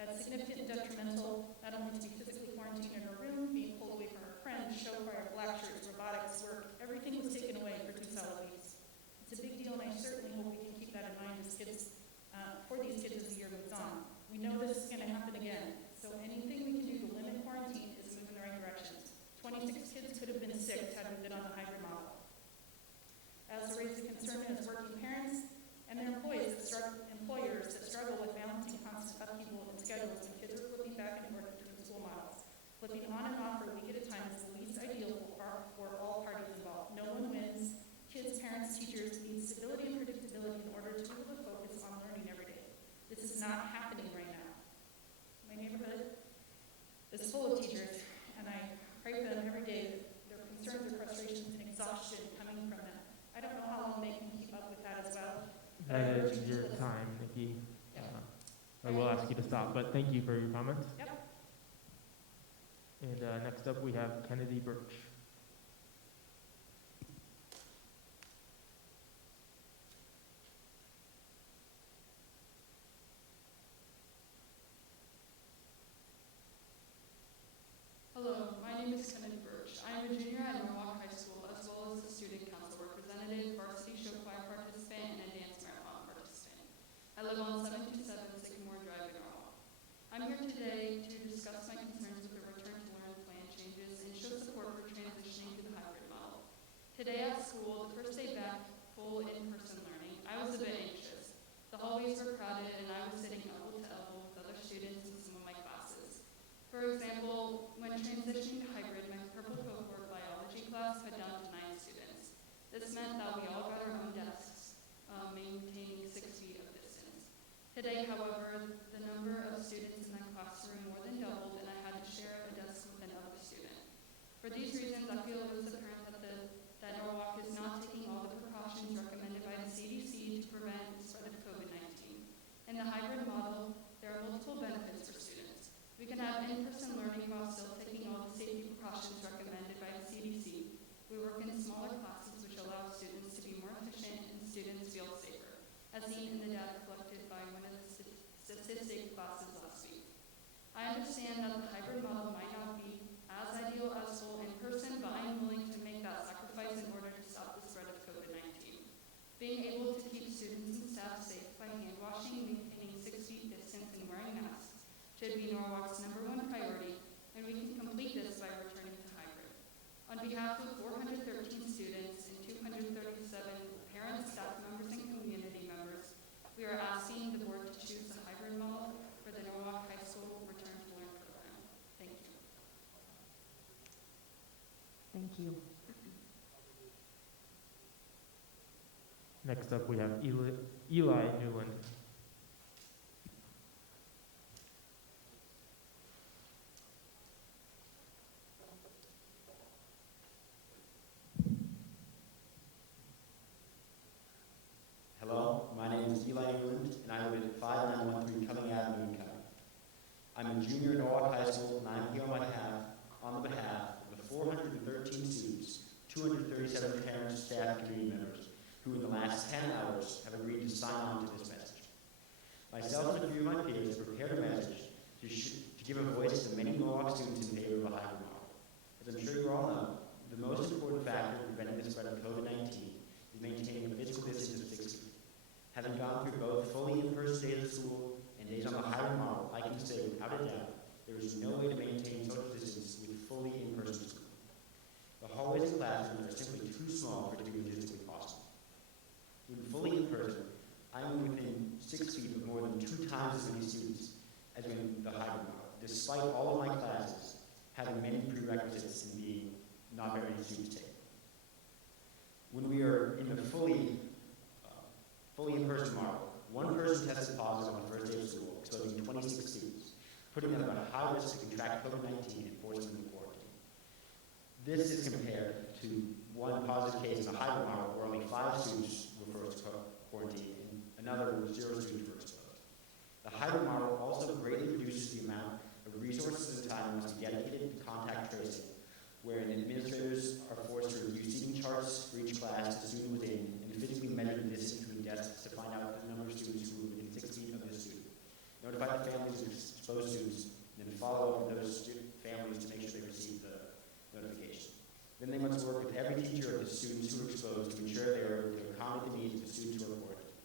That's significant and detrimental, not only to be physically quarantined in her room, being pulled away from her friends, show choir, lectures, robotics, work, everything was taken away for 2 solid weeks. It's a big deal, and I certainly hope we can keep that in mind as kids, for these kids as the year goes on. We know this is going to happen again, so anything we can do to limit quarantine is moving in the right direction. 26 kids could have been sick had we been on the hybrid model. I also raised the concern as working parents and their employers that struggle with balancing constant upheaval in schedules when kids are flipping back and forth between school models. Flipping on and off for a week at a time is the least ideal for all parties involved. No one wins. Kids, parents, teachers need stability and predictability in order to be able to focus on learning every day. This is not happening right now. My neighborhood is full of teachers, and I pray for them every day that their concerns, their frustrations, and exhaustion coming from them. I don't know how long they can keep up with that as well. That is your time, Nikki. I will ask you to stop, but thank you for your comments. Yep. And next up, we have Kennedy Birch. Today, however, the number of students in my classroom more than doubled, and I had to share a desk with another student. For these reasons, I feel it was apparent that Norwalk is not taking all the precautions recommended by the CDC to prevent the spread of COVID-19. In the hybrid model, there are multiple benefits for students. We can have in-person learning while still taking all the safety precautions recommended by the CDC. We work in smaller classes, which allow students to be more efficient and students feel safer, as seen in the data collected by one of the statistics classes last week. I understand that the hybrid model might not be as ideal as full in person, but I am willing to make that sacrifice in order to stop the spread of COVID-19. Being able to keep students and staff safe by hand washing, maintaining 6 feet distance, and wearing masks should be Norwalk's #1 priority, and we can complete this by returning to hybrid. On behalf of 413 students and 237 parents, staff members, and community members, we are asking the board to choose the hybrid model for the Norwalk High School Return to Learn program. Thank you. Thank you. Next up, we have Eli Newland. Hello, my name is Eli Newland, and I live at 5913 Cuming Avenue in Cuming. I'm a junior at Norwalk High School, and I'm here on the behalf of the 413 students, 237 parents, staff, and community members, who in the last 10 hours have agreed to sign on to this message. Myself and a few of my peers have prepared a message to give a voice to the many Norwalk students in favor of a hybrid model. As I'm sure you all know, the most important factor in preventing the spread of COVID-19 is maintaining a physical distance of 6 feet. Having gone through both fully in-person days of school and days on the hybrid model, I can say without a doubt, there is no way to maintain social distance with fully in-person school. The hallways and classrooms are simply too small for it to be logistically possible. When fully in person, I am within 6 feet of more than 2 times as many students as in the hybrid model, despite all of my classes having many prerequisites and being not very many students take. When we are in the fully in-person model, one person tested positive on the first day of school, exposing 26 students, putting them at a high risk to contract COVID-19 and forcing them to quarantine. This is compared to one positive case in the hybrid model where only 5 students were first quarantined and another where 0 students were exposed. The hybrid model also greatly reduces the amount of resources and time must be dedicated to contact tracing, wherein administrators are forced to review seating charts for each class the student was in and physically measure the distance between desks to find out the number of students who were within 6 feet of this student, notify the families of exposed students, and then follow up with those families to make sure they receive the notification. Then they must work with every teacher of the students who are exposed to ensure they are able to accommodate the needs of the students who are quarantined.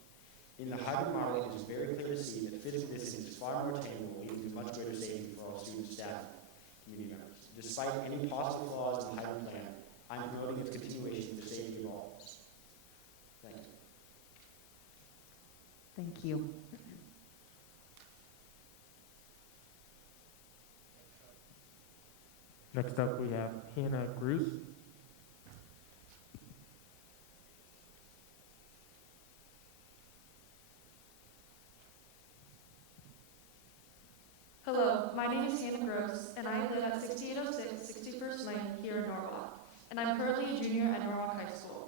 In the hybrid model, it is very clear to see that physical distance is far more attainable, leading to much greater safety for all students, staff, and community members. Despite any possible flaws in the hybrid plan, I'm promoting its continuation for the safety of all of us. Thank you. Thank you. Next up, we have Hannah Gruss. Hello, my name is Hannah Gross, and I live at 6806 61st Lane here in Norwalk, and I'm currently a junior at Norwalk High School.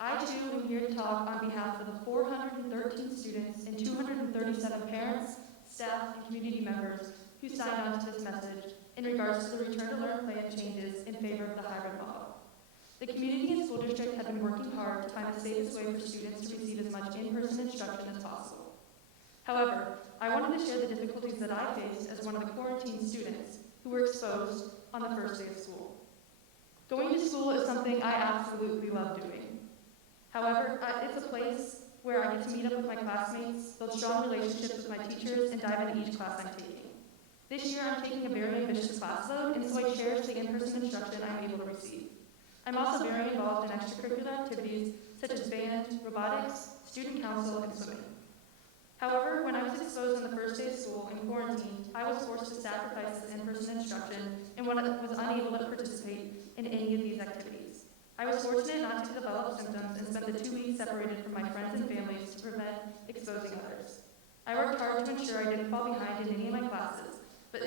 I too am here to talk on behalf of the 413 students and 237 parents, staff, and community members who signed on to this message in regards to the Return to Learn plan changes in favor of the hybrid model. The community and school district have been working hard to find the safest way for students to receive as much in-person instruction as possible. However, I wanted to share the difficulties that I faced as one of the quarantined students who were exposed on the first day of school. Going to school is something I absolutely love doing. However, it's a place where I get to meet up with my classmates, build strong relationships with my teachers, and dive into each class I'm taking. This year I'm taking a very ambitious class load, and so I cherish the in-person instruction I'm able to receive. I'm also very involved in extracurricular activities such as band, robotics, student council, and swimming. However, when I was exposed on the first day of school and quarantined, I was forced to sacrifice this in-person instruction and was unable to participate in any of these activities. I was fortunate not to develop symptoms and spent the 2 weeks separated from my friends and families to prevent exposing others. I worked hard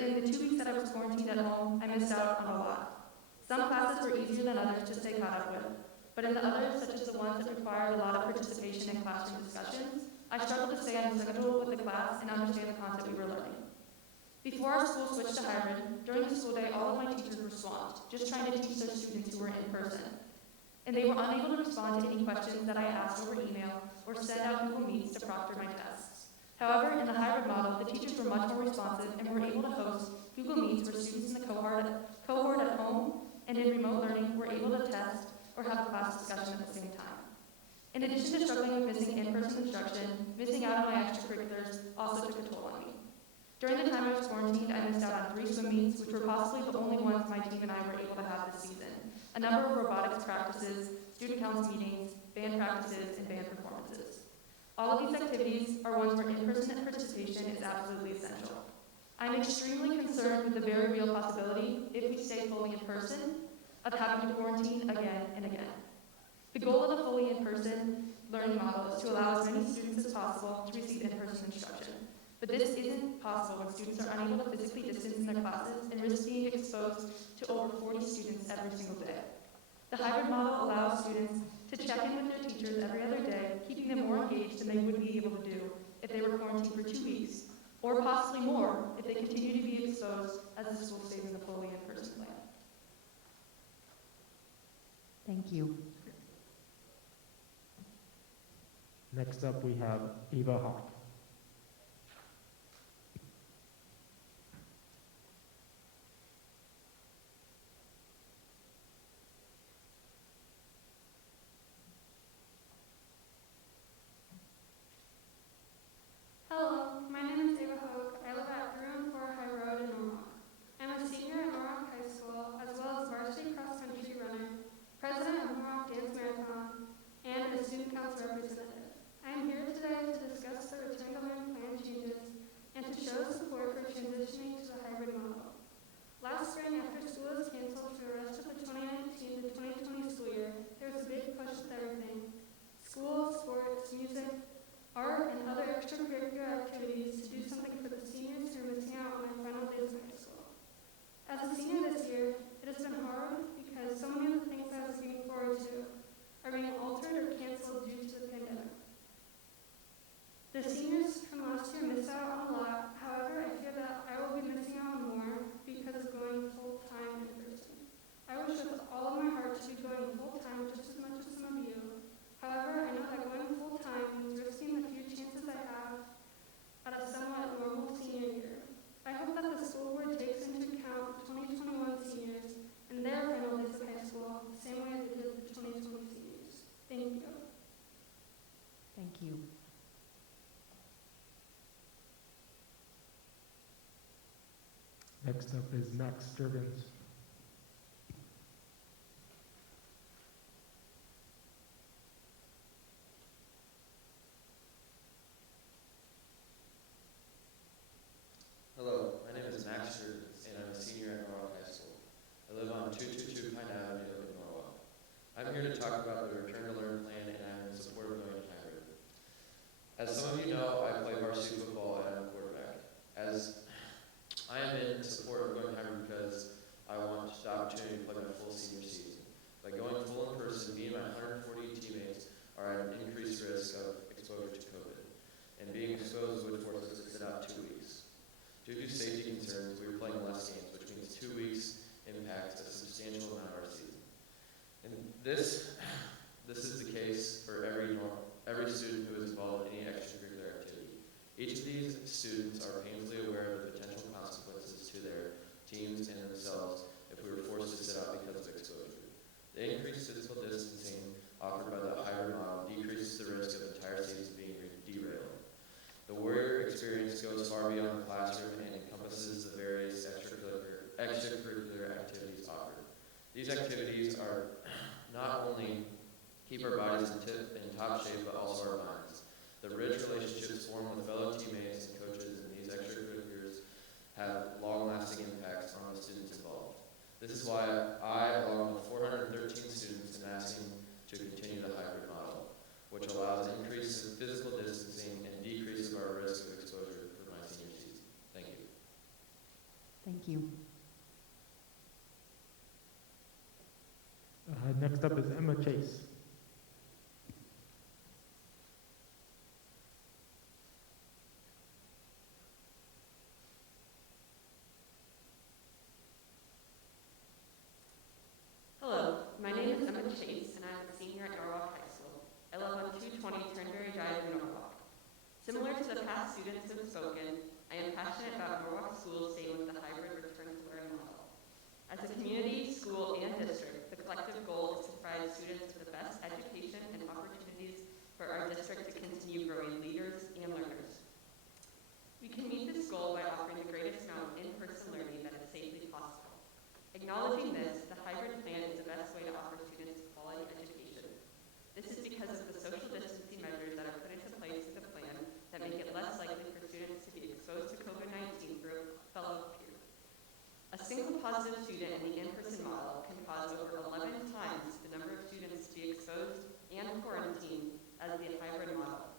in the 2 weeks that I was quarantined at home, I missed out on a lot. Some classes were easier than others to stay caught up with, but in the others, such as the ones that required a lot of participation in classroom discussions, I struggled to stay on schedule with the class and understand the content we were learning. Before our school switched to hybrid, during the school day, all of my teachers were swamped, just trying to teach their students who were in person. And they were unable to respond to any questions that I asked over email or send out Google Meets to proctor my tests. However, in the hybrid model, the teachers were much more responsive and were able to host Google Meets where students in the cohort at home and in remote learning were able to test or have a class discussion at the same time. In addition to struggling with missing in-person instruction, missing out on my extracurriculars also took a toll on me. During the time I was quarantined, I missed out on 3 swim meets, which were possibly the only ones my team and I were able to have this season, a number of robotics practices, student council meetings, band practices, and band performances. All of these activities are ones where in-person participation is absolutely essential. I'm extremely concerned with the very real possibility, if we stay fully in person, of having to quarantine again and again. The goal of the fully in-person learning model is to allow as many students as possible to receive in-person instruction. But this isn't possible when students are unable to physically distance in their classes and risk being exposed to over 40 students every single day. The hybrid model allows students to check in with their teachers every other day, keeping them more engaged than they would be able to do if they were quarantined for 2 weeks, or possibly more if they continue to be exposed as the school stays in the fully in-person plan. Thank you. Next up, we have Ava Hawk. Hello, my name is Ava Hoke. I live at 314 High Road in Norwalk. I'm a senior at Norwalk High School, as well as varsity cross-country runner, president of Norwalk Dance Marathon, and a student council representative. I am here today to discuss the return to learn plan changes and to show support for transitioning to the hybrid model. Last spring, after school was canceled for the rest of the 2019 to 2020 school year, there was a big push with everything: school, sports, music, art, and other extracurricular activities to do something for the seniors who are missing out on their final days of high school. As a senior this year, it has been hard because so many of the things I was looking forward to are being altered or canceled due to the pandemic. The seniors from last year missed out on a lot. However, I fear that I will be missing out on more because of going full-time in person. I wish with all of my heart to be going full-time just as much as some of you. However, I know that going full-time means risking the few chances I have at a somewhat normal senior year. I hope that the school board takes into account 2021 seniors and their final days of high school the same way they did the 2020 seniors. Thank you. Thank you. Next up is Max Sturgans. Hello, my name is Max Sturgans, and I'm a senior at Norwalk High School. I live on 222 Pine Avenue in Norwalk. I'm here to talk about the Return to Learn plan, and I'm in support of going hybrid. As some of you know, I play varsity football and I'm a quarterback. As I am in support of going hybrid because I want the opportunity to play my full senior season. By going full in person, me and my 140 teammates are at an increased risk of exposure to COVID, and being exposed would force us to sit out 2 weeks. Due to safety concerns, we are playing less games, which means 2 weeks impacts a substantial amount of our season. And this is the case for every student who is involved in any extracurricular activity. Each of these students are painfully aware of the potential consequences to their teams and themselves if we were forced to sit out because of exposure. The increased physical distancing offered by the hybrid model decreases the risk of the entire season being derailed. The Warrior experience goes far beyond the classroom and encompasses the various extracurricular activities offered. These activities are not only keep our bodies in top shape, but also our minds. The rich relationships formed with fellow teammates and coaches in these extracurriculars have long-lasting impacts on the students involved. This is why I, along with 413 students, am asking to continue the hybrid model, which allows increased physical distancing and decrease of our risk of exposure for my senior season. Thank you. you. Next up is Emma Chase. Hello, my name is Emma Chase, and I'm a senior at Norwalk High School. I live on 220 Turnberry Drive in Norwalk. Similar to the past students who have spoken, I am passionate about Norwalk schools staying with the hybrid return to learn model. As a community, school, and district, the collective goal is to provide students with the best education and opportunities for our district to continue growing leaders and learners. We can meet this goal by offering the greatest amount of in-person learning that is safely possible. Acknowledging this, the hybrid plan is the best way to offer students quality education. This is because of the social distancing measures that are put into place with the plan that make it less likely for students to be exposed to COVID-19 through a fellow peer. A single positive student in the in-person model can cause over 11 times the number of students to be exposed and quarantined as the hybrid model.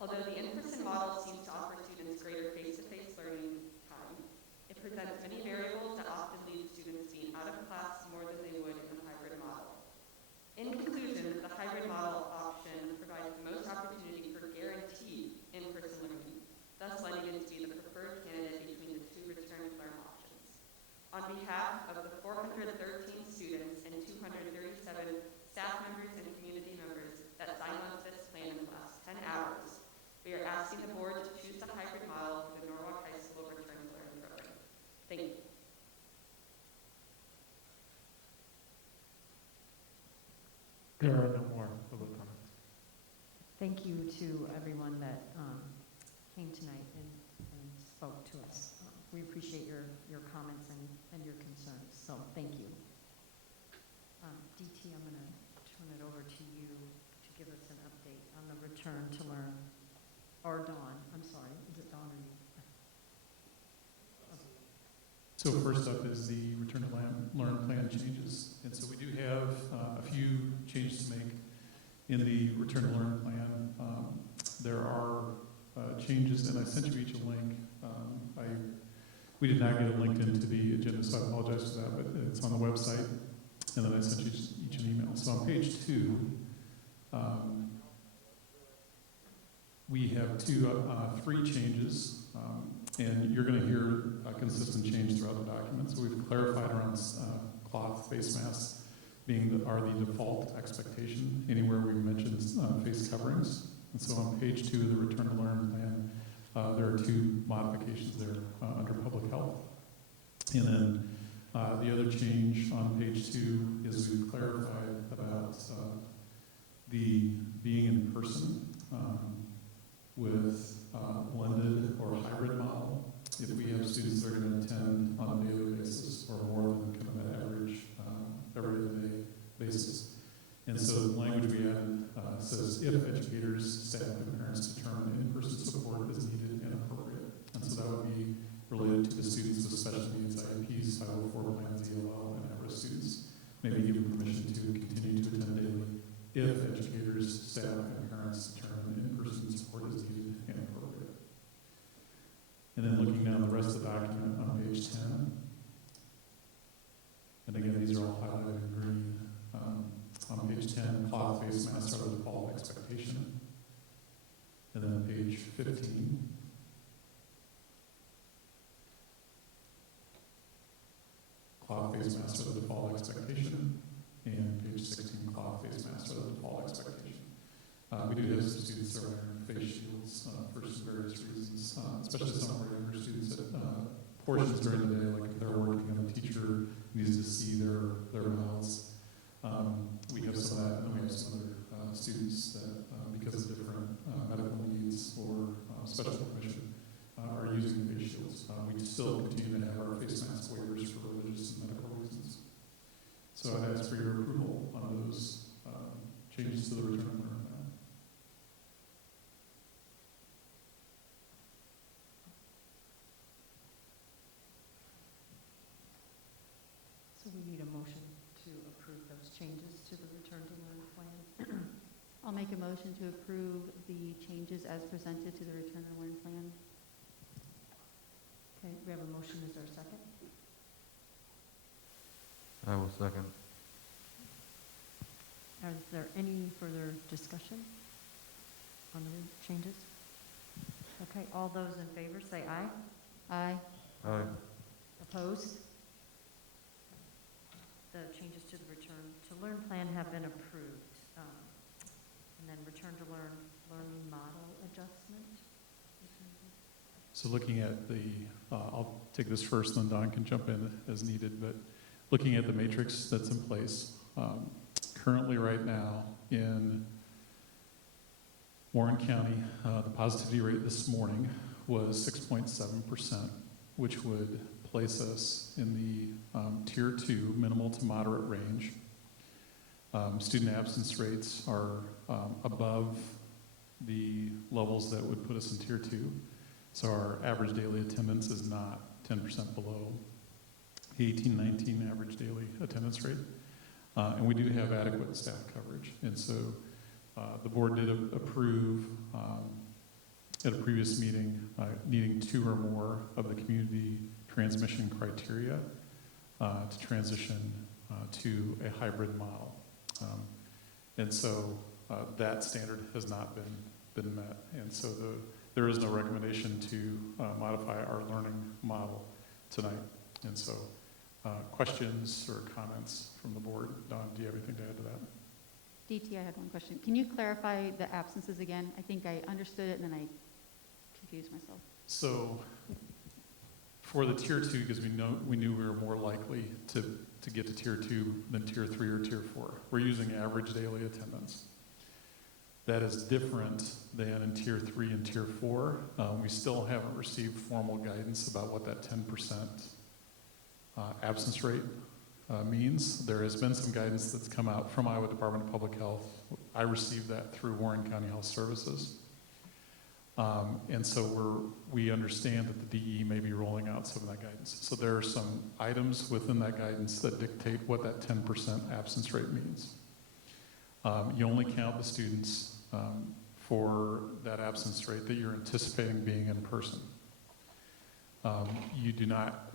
Although the in-person model seems to offer students greater face-to-face learning time, it presents many variables that often lead students being out of class more than they would in the hybrid model. In conclusion, the hybrid model option provides the most opportunity for guaranteed in-person learning, thus lending it to be the preferred candidate between the two return to learn options. On behalf of the 413 students and 237 staff members and community members that signed on to this plan in the last 10 hours, we are asking the board to choose the hybrid model for the Norwalk High School Return to Learning program. Thank you. There are no more public comments. Thank you to everyone that came tonight and spoke to us. We appreciate your comments and your concerns, so thank you. DT, I'm going to turn it over to you to give us an update on the return to learn. Or Dawn, I'm sorry, is it Dawn or you? So first up is the return to learn plan changes. And so we do have a few changes to make in the return to learn plan. There are changes, and I sent you each a link. We did not get it linked into the agenda, so I apologize for that, but it's on the website. And then I sent you each an email. So on page 2, we have 3 changes. And you're going to hear a consistent change throughout the document. So we've clarified around cloth face masks are the default expectation anywhere we mentioned face coverings. And so on page 2 of the Return to Learn plan, there are 2 modifications there under public health. And then the other change on page 2 is we've clarified about the being in person with blended or hybrid model. If we have students that are going to attend on a daily basis or more than kind of an average every other day basis. And so the language we added says if educators, staff, and parents determine in-person support is needed and appropriate. And so that would be related to the students with special needs, IEPs, 504 plans, ELL, and at-risk students, maybe given permission to continue to attend daily if educators, staff, and parents determine in-person support is needed and appropriate. And then looking down the rest of the document on page 10, and again, these are all highlighted in green. On page 10, cloth face masks are the default expectation. And then page 15, cloth face masks are the default expectation. And page 16, cloth face masks are the default expectation. We do have some students that are wearing face shields for various reasons, especially some of our younger students at portions during the day, like if they're working and the teacher needs to see their mouths. We have some of that, and then we have some other students that, because of different medical needs or special permission, are using face shields. We still continue to have our face mask waivers for religious and medical reasons. So I'd ask for your approval on those changes to the return to learn plan. So we need a motion to approve those changes to the return to learn plan. I'll make a motion to approve the changes as presented to the Return to Learn plan. Okay, we have a motion. Is there a second? I will second. Is there any further discussion on the changes? Okay, all those in favor say aye. Aye. Aye. Opposed? The changes to the Return to Learn plan have been approved. And then Return to Learning model adjustment. So looking at the, I'll take this first, and then Don can jump in as needed, but looking at the matrix that's in place, currently right now in Warren County, the positivity rate this morning was 6.7%, which would place us in the tier 2, minimal to moderate range. Student absence rates are above the levels that would put us in tier 2. So our average daily attendance is not 10% below the 18-19 average daily attendance rate. And we do have adequate staff coverage. And so the board did approve at a previous meeting needing 2 or more of the community transmission criteria to transition to a hybrid model. And so that standard has not been met. And so there is no recommendation to modify our learning model tonight. And so questions or comments from the board? Don, do you have anything to add to that? DT, I had one question. Can you clarify the absences again? I think I understood it and then I confused myself. So for the tier 2, because we knew we were more likely to get to tier 2 than tier 3 or tier 4. We're using average daily attendance. That is different than in tier 3 and tier 4. We still haven't received formal guidance about what that 10% absence rate means. There has been some guidance that's come out from Iowa Department of Public Health. I received that through Warren County Health Services. And so we understand that the DE may be rolling out some of that guidance. So there are some items within that guidance that dictate what that 10% absence rate means. You only count the students for that absence rate that you're anticipating being in person. You do not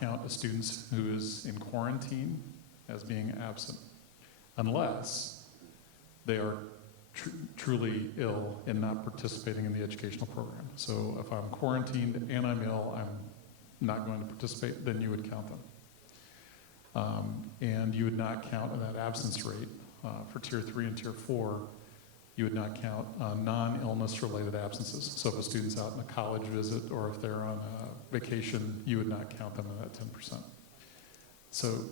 count the students who is in quarantine as being absent unless they are truly ill and not participating in the educational program. So if I'm quarantined and I'm ill, I'm not going to participate, then you would count them. And you would not count in that absence rate for tier 3 and tier 4. You would not count non-illness related absences. So if a student's out on a college visit or if they're on a vacation, you would not count them in that 10%. So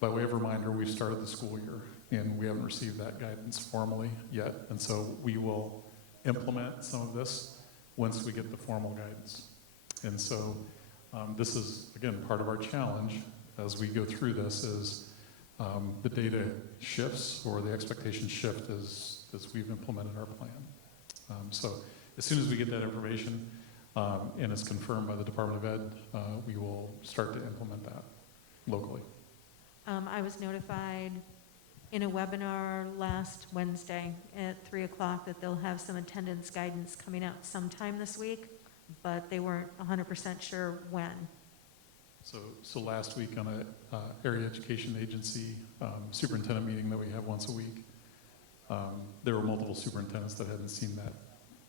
by way of reminder, we've started the school year and we haven't received that guidance formally yet. And so we will implement some of this once we get the formal guidance. And so this is, again, part of our challenge as we go through this is the data shifts or the expectations shift as we've implemented our plan. So as soon as we get that information and it's confirmed by the Department of Ed, we will start to implement that locally. I was notified in a webinar last Wednesday at 3 o'clock that they'll have some attendance guidance coming out sometime this week, but they weren't 100% sure when. So last week on a area education agency superintendent meeting that we have once a week, there were multiple superintendents that hadn't seen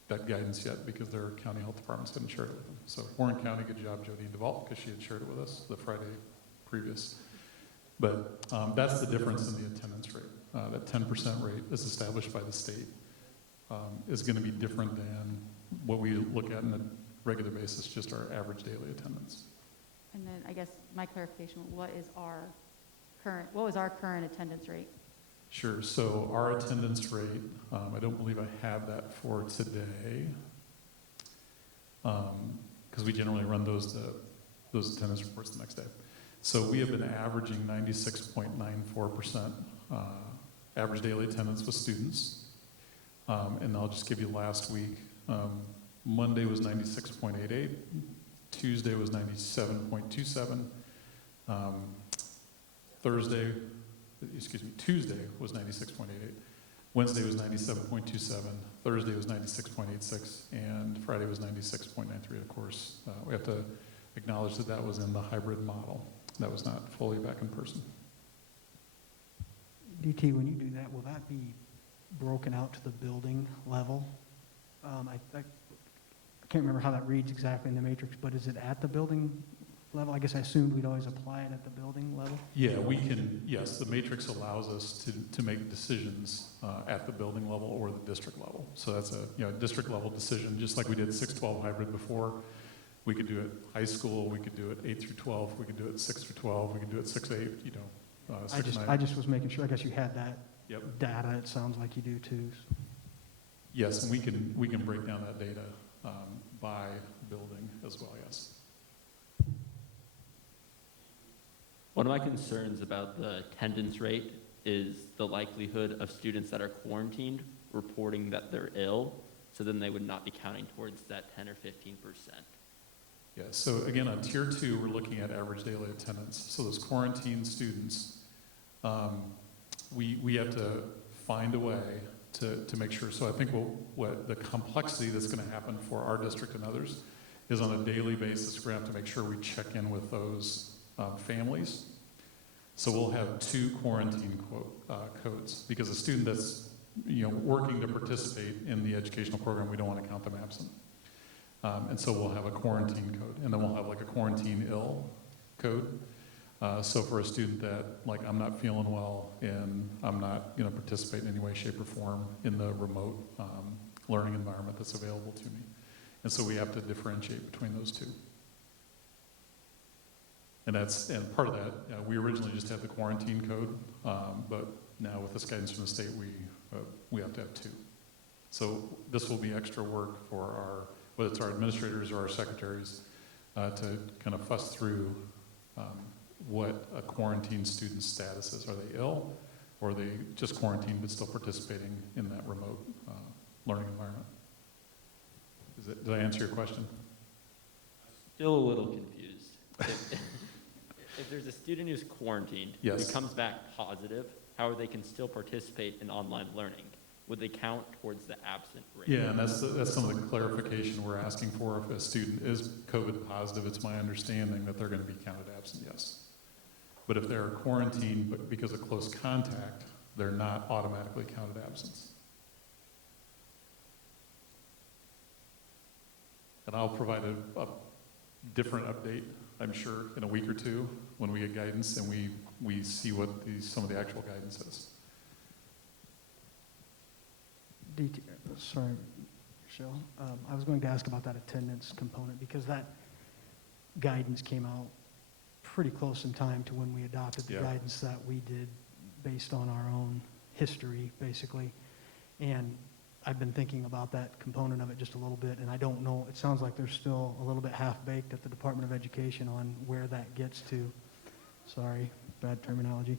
that guidance yet because their county health departments hadn't shared it with them. So Warren County, good job, Jody DeVault, because she had shared it with us the Friday previous. But that's the difference in the attendance rate. That 10% rate is established by the state is going to be different than what we look at on a regular basis, just our average daily attendance. And then I guess my clarification, what was our current attendance rate? Sure, so our attendance rate, I don't believe I have that for today, because we generally run those attendance reports the next day. So we have been averaging 96.94% average daily attendance with students. And I'll just give you last week. Monday was 96.88. Tuesday was 97.27. Tuesday was 96.88. Wednesday was 97.27. Thursday was 96.86. And Friday was 96.93, of course. We have to acknowledge that that was in the hybrid model. that was not fully back in person. DT, when you do that, will that be broken out to the building level? I can't remember how that reads exactly in the matrix, but is it at the building level? I guess I assumed we'd always apply it at the building level. Yeah, we can, yes, the matrix allows us to make decisions at the building level or the district level. So that's a district level decision, just like we did 6-12 hybrid before. We could do it high school, we could do it 8 through 12, we could do it 6 through 12, we could do it 6-8, 6-9. I just was making sure, I guess you had that Yep. data, it sounds like you do too. Yes, and we can break down that data by building as well, yes. One of my concerns about the attendance rate is the likelihood of students that are quarantined reporting that they're ill, so then they would not be counting towards that 10 or 15%. Yeah, so again, on tier 2, we're looking at average daily attendance. So those quarantined students, we have to find a way to make sure. So I think what the complexity that's going to happen for our district and others is on a daily basis, we're going to have to make sure we check in with those families. So we'll have 2 quarantine codes, because a student that's working to participate in the educational program, we don't want to count them absent. And so we'll have a quarantine code, and then we'll have like a quarantine ill code. So for a student that, like, I'm not feeling well and I'm not going to participate in any way, shape, or form in the remote learning environment that's available to me. And so we have to differentiate between those 2. And part of that, we originally just had the quarantine code, but now with this guidance from the state, we have to have 2. So this will be extra work for whether it's our administrators or our secretaries, to kind of fuss through what a quarantined student's status is. Are they ill, or are they just quarantined but still participating in that remote learning environment? Did I answer your question? Still a little confused. If there's a student who's quarantined, Yes. who comes back positive, however they can still participate in online learning, would they count towards the absent rate? Yeah, and that's some of the clarification we're asking for. If a student is COVID positive, it's my understanding that they're going to be counted absent, yes. But if they're quarantined but because of close contact, they're not automatically counted absence. And I'll provide a different update, I'm sure, in a week or 2 when we get guidance and we see what some of the actual guidance is. Sorry, Michelle. I was going to ask about that attendance component, because that guidance came out pretty close in time to when we adopted the guidance that we did based on our own history, basically. And I've been thinking about that component of it just a little bit, and I don't know, it sounds like there's still a little bit half-baked at the Department of Education on where that gets to. Sorry, bad terminology.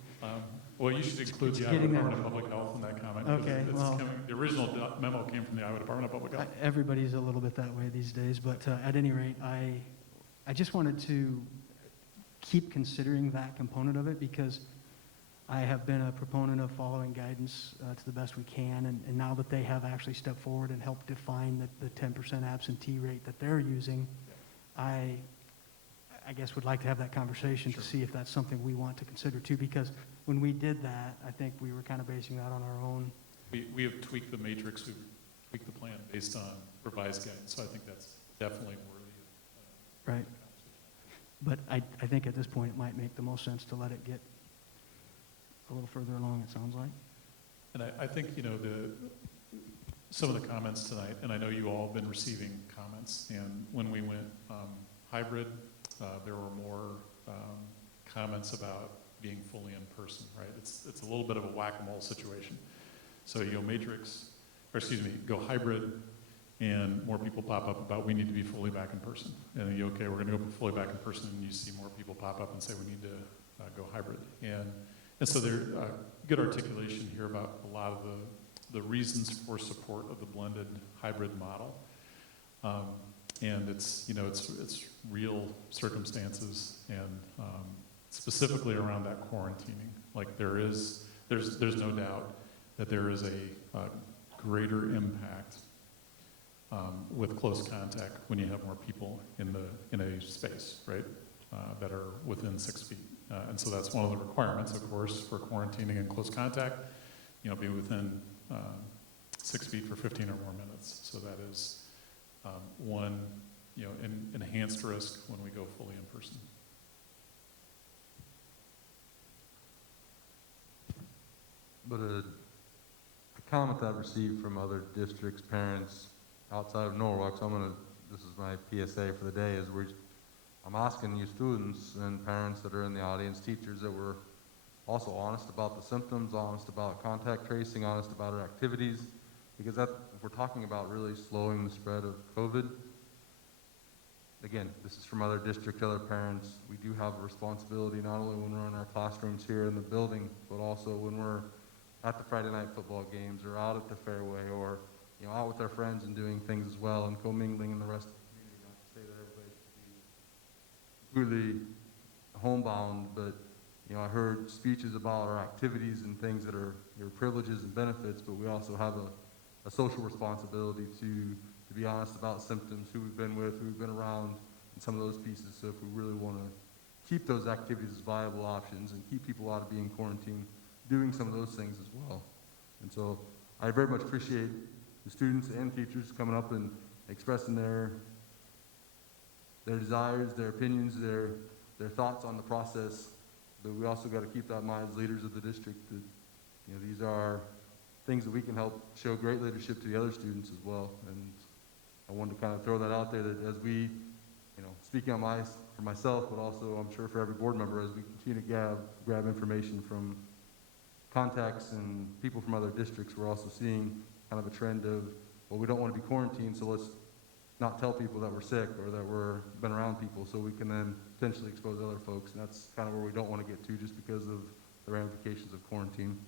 Well, you should include the Iowa Department of Public Health in that comment. Okay, well, the original memo came from the Iowa Department of Public Health. Everybody's a little bit that way these days, but at any rate, I just wanted to keep considering that component of it, because I have been a proponent of following guidance to the best we can, and now that they have actually stepped forward and helped define the 10% absentee rate that they're using, I guess would like to have that conversation to see if that's something we want to consider too, because when we did that, I think we were kind of basing that on our own. We have tweaked the matrix, we've tweaked the plan based on revised guidance, so I think that's definitely worthy of right. But I think at this point it might make the most sense to let it get a little further along, it sounds like. And I think, some of the comments tonight, and I know you all have been receiving comments, and when we went hybrid, there were more comments about being fully in person, right? It's a little bit of a whack-a-mole situation. So go hybrid, and more people pop up about we need to be fully back in person. And you okay, we're going to go fully back in person, and you see more people pop up and say we need to go hybrid. And so there's good articulation here about a lot of the reasons for support of the blended hybrid model. And it's real circumstances, and specifically around that quarantining. Like there's no doubt that there is a greater impact with close contact when you have more people in a space, right? that are within 6 feet. And so that's one of the requirements, of course, for quarantining and close contact, be within 6 feet for 15 or more minutes. So that is one, enhanced risk when we go fully in person. But a comment that I've received from other districts, parents outside of Norwalk, so this is my PSA for the day, is I'm asking you students and parents that are in the audience, teachers, that we're also honest about the symptoms, honest about contact tracing, honest about our activities, because if we're talking about really slowing the spread of COVID, again, this is from other districts, other parents, we do have a responsibility not only when we're in our classrooms here in the building, but also when we're at the Friday night football games or out at the fairway or out with our friends and doing things as well and commingling in the rest of the community. Not to say that everybody should be completely homebound, but I heard speeches about our activities and things that are your privileges and benefits, but we also have a social responsibility to be honest about symptoms, who we've been with, who we've been around, and some of those pieces. So if we really want to keep those activities as viable options and keep people out of being quarantined, doing some of those things as well. And so I very much appreciate the students and teachers coming up and expressing their desires, their opinions, their thoughts on the process. But we also got to keep that in mind as leaders of the district that these are things that we can help show great leadership to the other students as well. And I wanted to kind of throw that out there that as we, speaking for myself, but also I'm sure for every board member, as we continue to grab information from contacts and people from other districts, we're also seeing kind of a trend of, well, we don't want to be quarantined, so let's not tell people that we're sick or that we're been around people so we can then potentially expose other folks. And that's kind of where we don't want to get to just because of the ramifications of quarantine.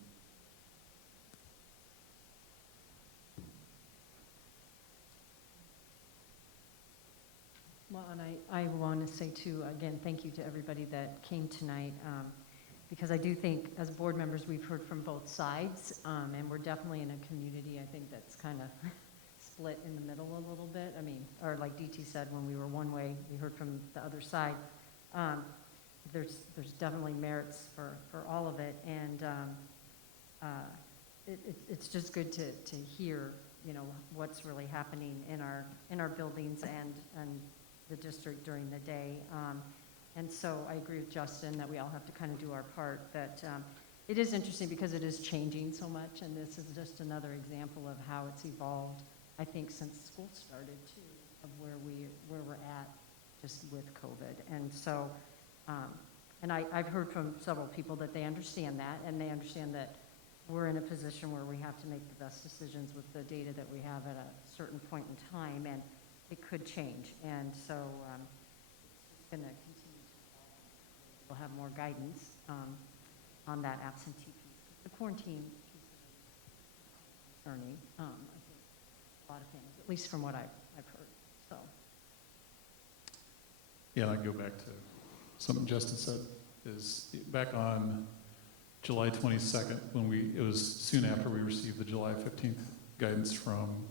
Well, and I want to say too, again, thank you to everybody that came tonight, because I do think as board members we've heard from both sides, and we're definitely in a community, I think, that's kind of split in the middle a little bit. I mean, or like DT said, when we were one way, we heard from the other side. There's definitely merits for all of it, and it's just good to hear, what's really happening in our buildings and the district during the day. And so I agree with Justin that we all have to kind of do our part. That it is interesting because it is changing so much, and this is just another example of how it's evolved, I think, since school started too, of where we're at just with COVID. And so, and I've heard from several people that they understand that, and they understand that we're in a position where we have to make the best decisions with the data that we have at a certain point in time, and it could change. And so it's going to continue. We'll have more guidance on that absentee piece. The quarantine piece is concerning, I think, a lot of things, at least from what I've heard. So. Yeah, I go back to something Justin said, is back on July 22nd, it was soon after we received the July 15th guidance from,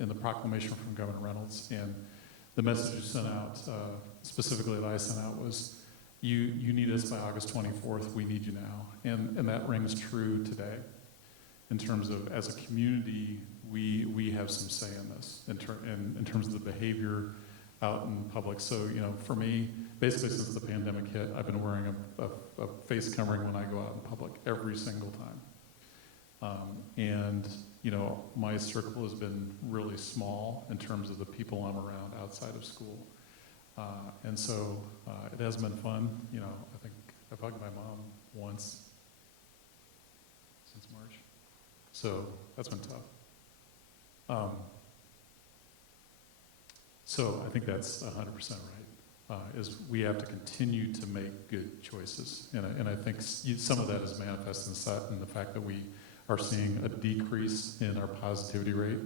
in the proclamation from Governor Reynolds, and the message you sent out, specifically that I sent out, was, you need us by August 24th, we need you now. And that rings true today in terms of, as a community, we have some say in this, in terms of the behavior out in public. So, for me, basically since the pandemic hit, I've been wearing a face covering when I go out in public every single time. And my circle has been really small in terms of the people I'm around outside of school. And so it has been fun. I think I've hugged my mom once since March. So that's been tough. So I think that's 100% right, is we have to continue to make good choices. And I think some of that is manifest in the fact that we are seeing a decrease in our positivity rate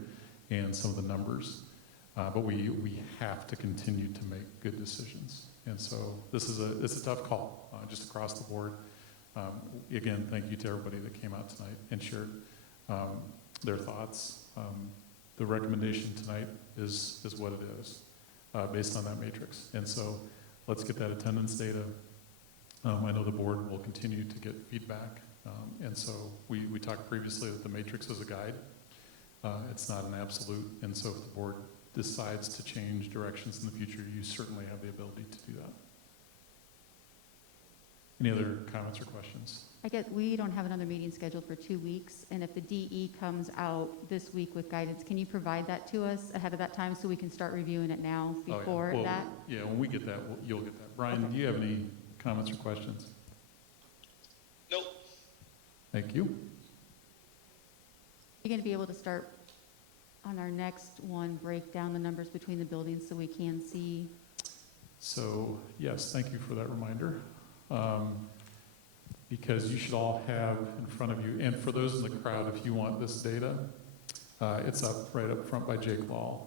and some of the numbers. But we have to continue to make good decisions. And so it's a tough call, just across the board. Again, thank you to everybody that came out tonight and shared their thoughts. The recommendation tonight is what it is, based on that matrix. And so let's get that attendance data. I know the board will continue to get feedback, and so we talked previously that the matrix is a guide. It's not an absolute, and so if the board decides to change directions in the future, you certainly have the ability to do that. Any other comments or questions? I guess we don't have another meeting scheduled for 2 weeks, and if the DE comes out this week with guidance, can you provide that to us ahead of that time so we can start reviewing it now before Well, that? Yeah, when we get that, you'll get that. Brian, Okay. do you have any comments or questions? Nope. Thank you. You're going to be able to start on our next one, break down the numbers between the buildings so we can see? So, yes, thank you for that reminder. Because you should all have in front of you, and for those in the crowd, if you want this data, it's up right up front by Jake Law.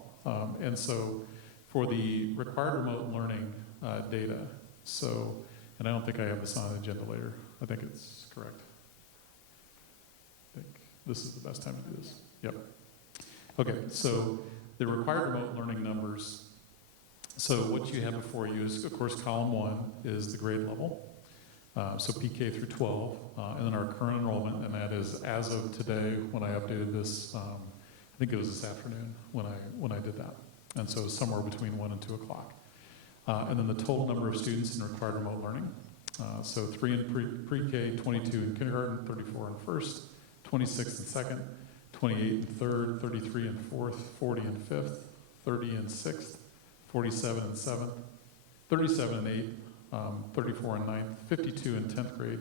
And so for the required remote learning data, so, and I don't think I have this on the agenda later. I think it's correct. I think this is the best time to do this. Yep. Okay, so the required remote learning numbers. So what you have before you is, of course, column 1 is the grade level. So PK through 12, and then our current enrollment, and that is as of today when I updated this, I think it was this afternoon when I did that. And so somewhere between 1 and 2 o'clock. And then the total number of students in required remote learning. So 3 in pre-K, 22 in kindergarten, 34 in first, 26 in second, 28 in third, 33 in fourth, 40 in fifth, 30 in sixth, 47 in seventh, 37 in eighth, 34 in 9th, 52 in 10th grade,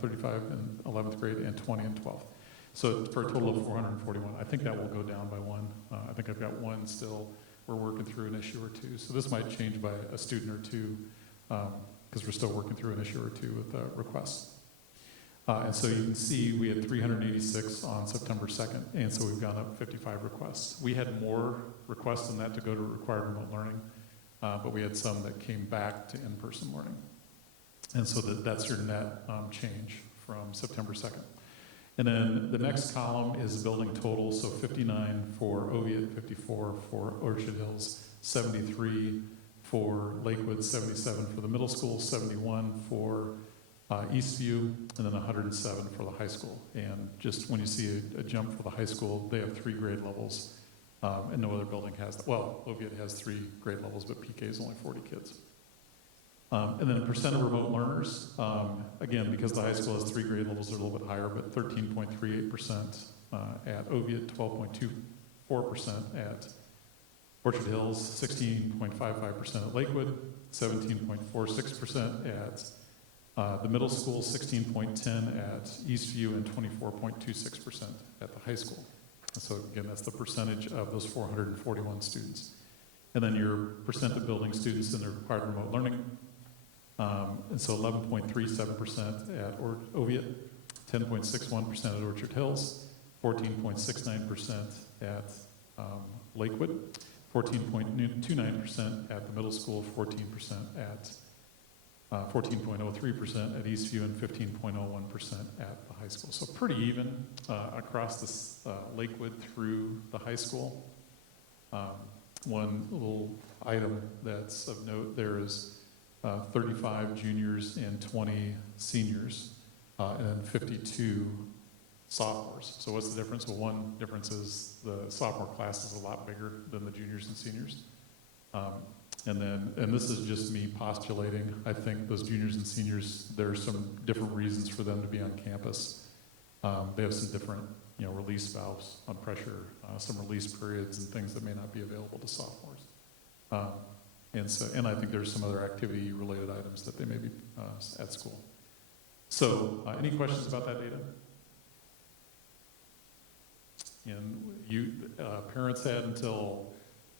35 in 11th grade, and 20 in 12th. So for a total of 441. I think that will go down by 1. I think I've got 1 still. We're working through an issue or 2. So this might change by a student or 2 because we're still working through an issue or 2 with requests. And so you can see we had 386 on September 2nd, and so we've gone up 55 requests. We had more requests than that to go to required remote learning. But we had some that came back to in-person learning. And so that's your net change from September 2nd. And then the next column is building total, so 59 for Oviatt, 54 for Orchard Hills, 73 for Lakewood, 77 for the middle school, 71 for Eastview, and then 107 for the high school. And just when you see a jump for the high school, they have 3 grade levels. And no other building has that. Well, Oviatt has 3 grade levels, but PK is only 40 kids. And then percent of remote learners, again, because the high school has 3 grade levels, they're a little bit higher, but 13.38% at Oviatt, 12.24% at Orchard Hills, 16.55% at Lakewood, 17.46% at the middle school, 16.10% at Eastview, and 24.26% at the high school. So again, that's the percentage of those 441 students. And then your percent of building students in the required remote learning. And so 11.37% at Oviatt, 10.61% at Orchard Hills, 14.69% at Lakewood, 14.29% at the middle school, 14% at 14.03% at Eastview, and 15.01% at the high school. So pretty even across this Lakewood through the high school. One little item that's of note there is 35 juniors and 20 seniors, and 52 sophomores. So what's the difference? Well, one difference is the sophomore class is a lot bigger than the juniors and seniors. And this is just me postulating. I think those juniors and seniors, there are some different reasons for them to be on campus. They have some different, release valves on pressure, some release periods and things that may not be available to sophomores. And I think there's some other activity-related items that they may be at school. So, any questions about that data? And you parents had until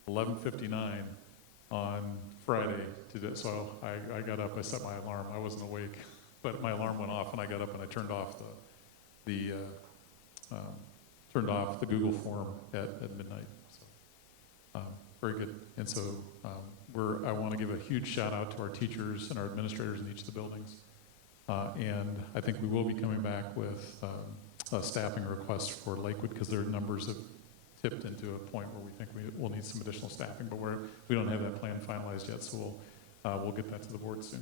11:59 on Friday to do it. So I got up, I set my alarm. I wasn't awake, but my alarm went off, and I got up and I turned off the Google form at midnight. So, very good. And so I want to give a huge shout out to our teachers and our administrators in each of the buildings. And I think we will be coming back with a staffing request for Lakewood because their numbers have tipped into a point where we think we will need some additional staffing, but we don't have that plan finalized yet, so we'll get that to the board soon.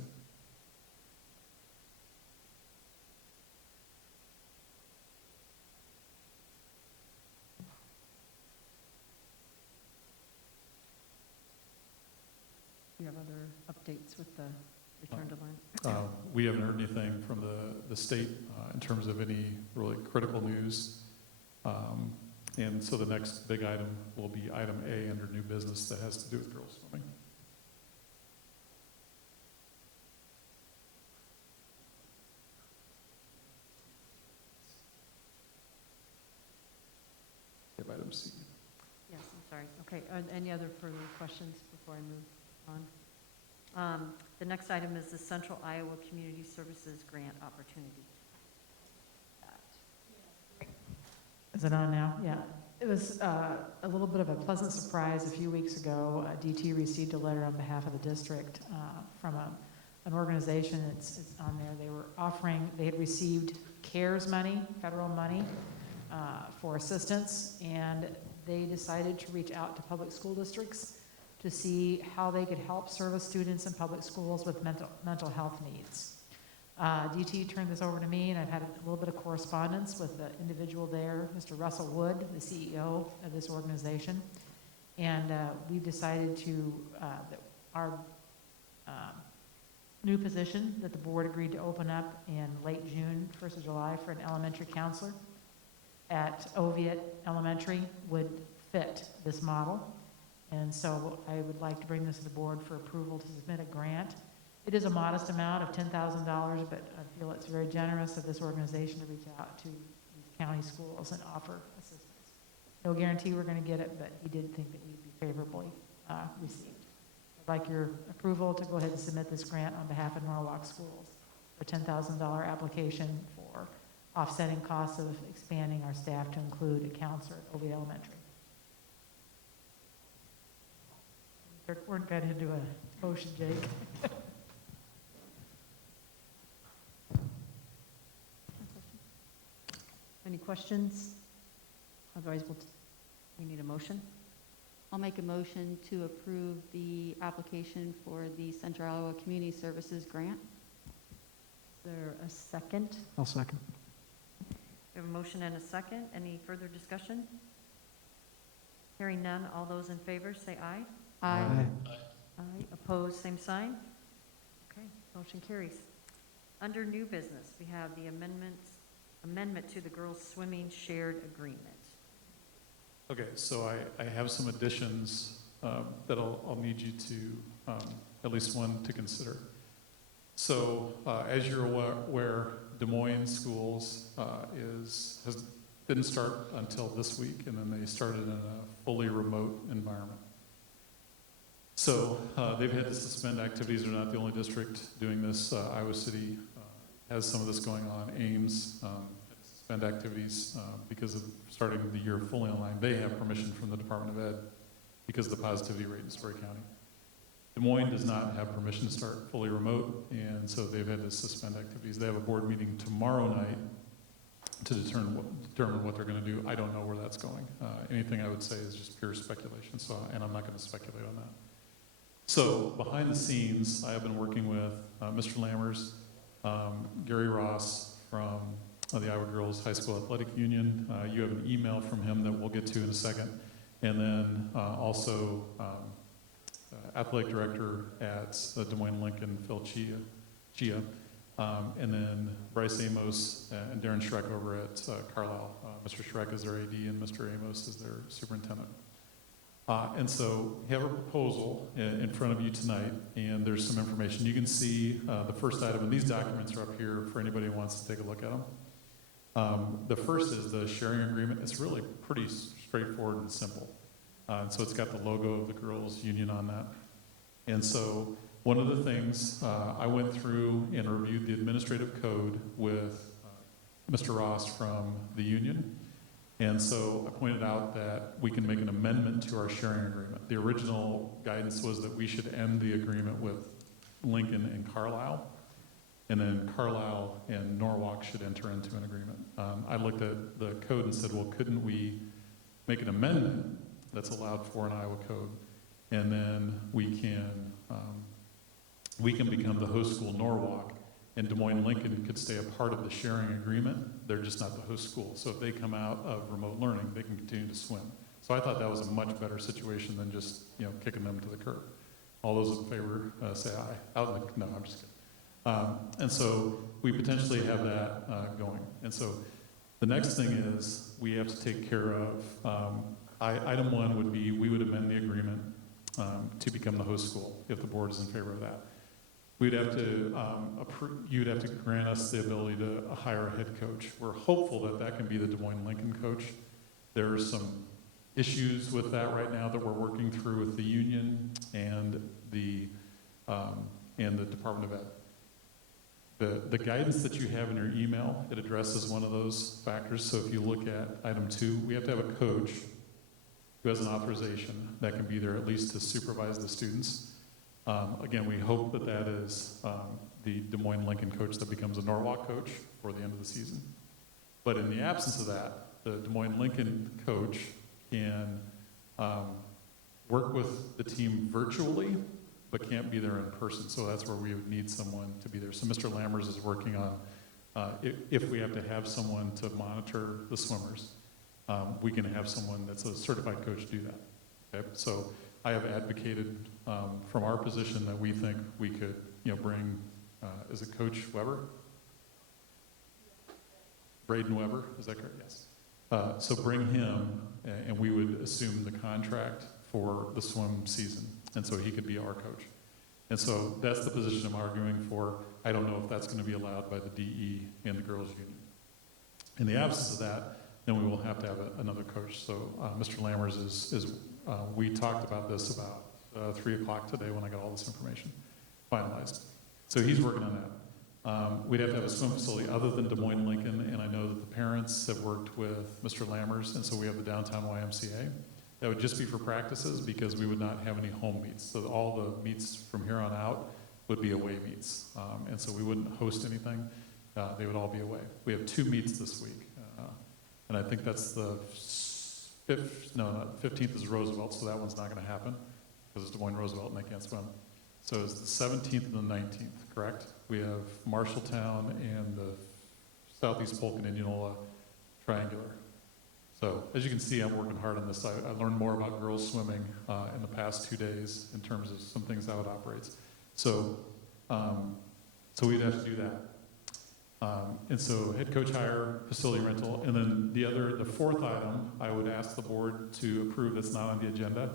Do you have other updates with the return to learn? We haven't heard anything from the state in terms of any really critical news. And so the next big item will be item A under new business that has to do with girls swimming. We have item C. Yes, I'm sorry. Okay, any other further questions before I move on? The next item is the Central Iowa Community Services Grant Opportunity. Is it on now? Yeah. It was a little bit of a pleasant surprise. A few weeks ago, DT received a letter on behalf of the district from an organization. It's on there. They were offering, they had received CARES money, federal money, for assistance, and they decided to reach out to public school districts to see how they could help service students in public schools with mental health needs. DT turned this over to me, and I've had a little bit of correspondence with the individual there, Mr. Russell Wood, the CEO of this organization. And we've decided to, that our new position that the board agreed to open up in late June, 1st of July, for an elementary counselor at Oviatt Elementary would fit this model. And so I would like to bring this to the board for approval to submit a grant. It is a modest amount of $10,000, but I feel it's very generous of this organization to reach out to these county schools and offer assistance. No guarantee we're going to get it, but he did think that we'd be favorably received. I'd like your approval to go ahead and submit this grant on behalf of Norwalk Schools for $10,000 application for offsetting costs of expanding our staff to include a counselor at Oviatt Elementary. We're going to do a motion, Jake. Any questions? Otherwise, we need a motion. I'll make a motion to approve the application for the Central Iowa Community Services Grant. Is there a second? I'll second. We have a motion and a second. Any further discussion? Hearing none, all those in favor say aye. Aye. Aye. Opposed, same sign. Okay, motion carries. Under new business, we have the amendment to the girls' swimming shared agreement. Okay, so I have some additions that I'll need you to, at least one to consider. So as you're aware, Des Moines Schools didn't start until this week, and then they started in a fully remote environment. So they've had to suspend activities. They're not the only district doing this. Iowa City has some of this going on. Ames had to suspend activities because of starting the year fully online. They have permission from the Department of Ed because of the positivity rate in Story County. Des Moines does not have permission to start fully remote, and so they've had to suspend activities. They have a board meeting tomorrow night to determine what they're going to do. I don't know where that's going. Anything I would say is just pure speculation, and I'm not going to speculate on that. So behind the scenes, I have been working with Mr. Lammers, Gary Ross from the Iowa Girls High School Athletic Union. You have an email from him that we'll get to in a second. And then also athletic director at Des Moines Lincoln, Phil Chia. And then Bryce Amos and Darren Schreck over at Carlisle. Mr. Schreck is their AD and Mr. Amos is their superintendent. And so we have a proposal in front of you tonight, and there's some information. You can see the first item, and these documents are up here for anybody who wants to take a look at them. The first is the sharing agreement. It's really pretty straightforward and simple. And so it's got the logo of the girls' union on that. And so one of the things, I went through and reviewed the administrative code with Mr. Ross from the union. And so I pointed out that we can make an amendment to our sharing agreement. The original guidance was that we should end the agreement with Lincoln and Carlisle, and then Carlisle and Norwalk should enter into an agreement. I looked at the code and said, well, couldn't we make an amendment that's allowed for an Iowa code, and then we can we can become the host school Norwalk, and Des Moines Lincoln could stay a part of the sharing agreement. They're just not the host school. So if they come out of remote learning, they can continue to swim. So I thought that was a much better situation than just, kicking them to the curb. All those in favor, say aye. No, I'm just kidding. And so we potentially have that going. And so the next thing is we have to take care of, item one would be we would amend the agreement to become the host school if the board is in favor of that. We'd have to you'd have to grant us the ability to hire a head coach. We're hopeful that that can be the Des Moines Lincoln coach. There are some issues with that right now that we're working through with the union and the Department of Ed. The guidance that you have in your email, it addresses one of those factors. So if you look at item 2, we have to have a coach who has an authorization that can be there at least to supervise the students. Again, we hope that that is the Des Moines Lincoln coach that becomes a Norwalk coach for the end of the season. But in the absence of that, the Des Moines Lincoln coach can work with the team virtually, but can't be there in person. So that's where we would need someone to be there. So Mr. Lammers is working on, if we have to have someone to monitor the swimmers, we can have someone that's a certified coach do that. Okay? So I have advocated from our position that we think we could, bring, is it Coach Weber? Braden Weber, is that correct? Yes. So bring him, and we would assume the contract for the swim season, and so he could be our coach. And so that's the position I'm arguing for. I don't know if that's going to be allowed by the DE and the girls' union. In the absence of that, then we will have to have another coach. So Mr. Lammers is we talked about this about 3 o'clock today when I got all this information finalized. So he's working on that. We'd have to have a swim facility other than Des Moines Lincoln, and I know that the parents have worked with Mr. Lammers, and so we have the downtown YMCA. That would just be for practices because we would not have any home meets. So all the meets from here on out would be away meets. And so we wouldn't host anything. They would all be away. We have 2 meets this week. And I think that's the 15th is Roosevelt, so that one's not going to happen because it's Des Moines Roosevelt and they can't swim. So it's the 17th and the 19th, correct? We have Marshalltown and the Southeast Polk and Indianola Triangular. So as you can see, I'm working hard on this. I learned more about girls swimming in the past 2 days in terms of some things how it operates. So, so we'd have to do that. And so head coach hire, facility rental, and then the 4th item I would ask the board to approve that's not on the agenda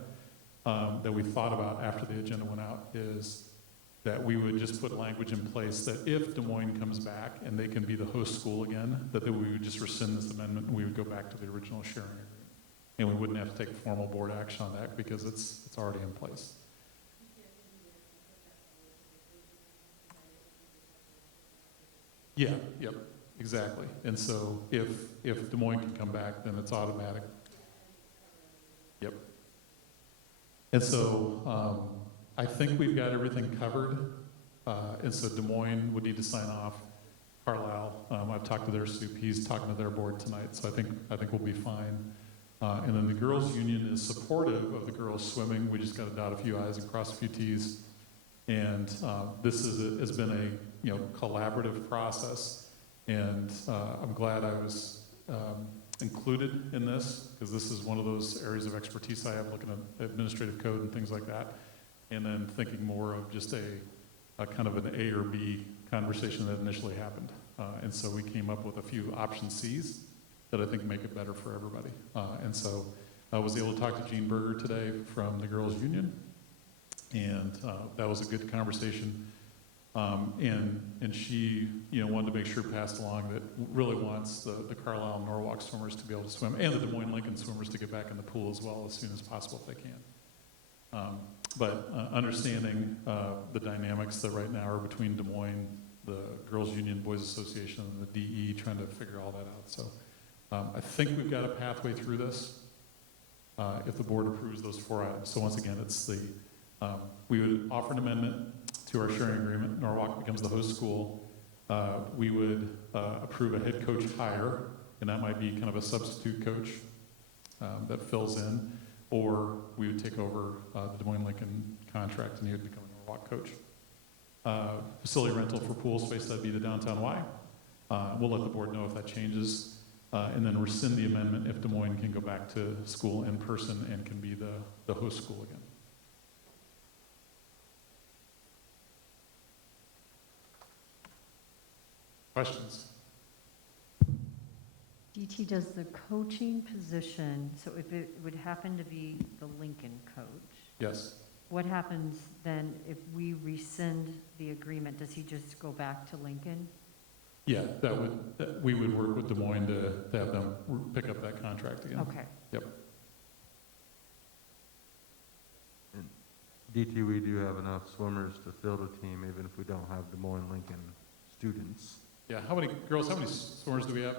that we thought about after the agenda went out is that we would just put language in place that if Des Moines comes back and they can be the host school again, that we would just rescind this amendment and we would go back to the original sharing agreement. And we wouldn't have to take formal board action on that because it's already in place. Yeah, yep, exactly. And so if Des Moines can come back, then it's automatic. Yep. And so I think we've got everything covered. And so Des Moines would need to sign off. Carlisle, I've talked to their soup. He's talking to their board tonight. So I think we'll be fine. And then the girls' union is supportive of the girls swimming. We just got to dot a few I's and cross a few T's. And this has been a collaborative process. And I'm glad I was included in this because this is one of those areas of expertise I have looking at administrative code and things like that. And then thinking more of just a kind of an A or B conversation that initially happened. And so we came up with a few option C's that I think make it better for everybody. And so I was able to talk to Jean Berger today from the girls' union. And that was a good conversation. And she, wanted to make sure passed along that really wants the Carlisle and Norwalk swimmers to be able to swim and the Des Moines Lincoln swimmers to get back in the pool as well as soon as possible if they can. But understanding the dynamics that right now are between Des Moines, the Girls Union, Boys Association, and the DE trying to figure all that out. So I think we've got a pathway through this if the board approves those 4 items. So once again, it's we would offer an amendment to our sharing agreement. Norwalk becomes the host school. We would approve a head coach hire, and that might be kind of a substitute coach that fills in, or we would take over the Des Moines Lincoln contract and he would become a Norwalk coach. facility rental for pool space, that'd be the downtown Y. We'll let the board know if that changes, and then rescind the amendment if Des Moines can go back to school in person and can be the host school again. Questions? DT, does the coaching position, so if it would happen to be the Lincoln coach, Yes. what happens then if we rescind the agreement? Does he just go back to Lincoln? Yeah, we would work with Des Moines to have them pick up that contract again. Okay. Yep. DT, we do have enough swimmers to field a team, even if we don't have Des Moines Lincoln students. Yeah, how many swimmers do we have?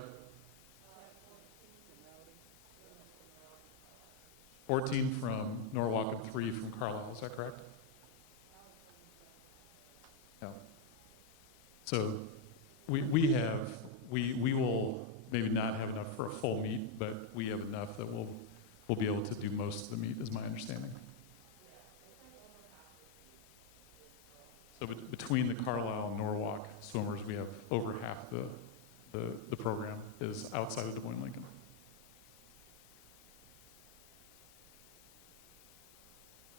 14 from Norwalk and 3 from Carlisle, is that correct? Yeah. So we will maybe not have enough for a full meet, but we have enough that we'll be able to do most of the meet, is my understanding. So between the Carlisle and Norwalk swimmers, we have over half the program is outside of Des Moines Lincoln.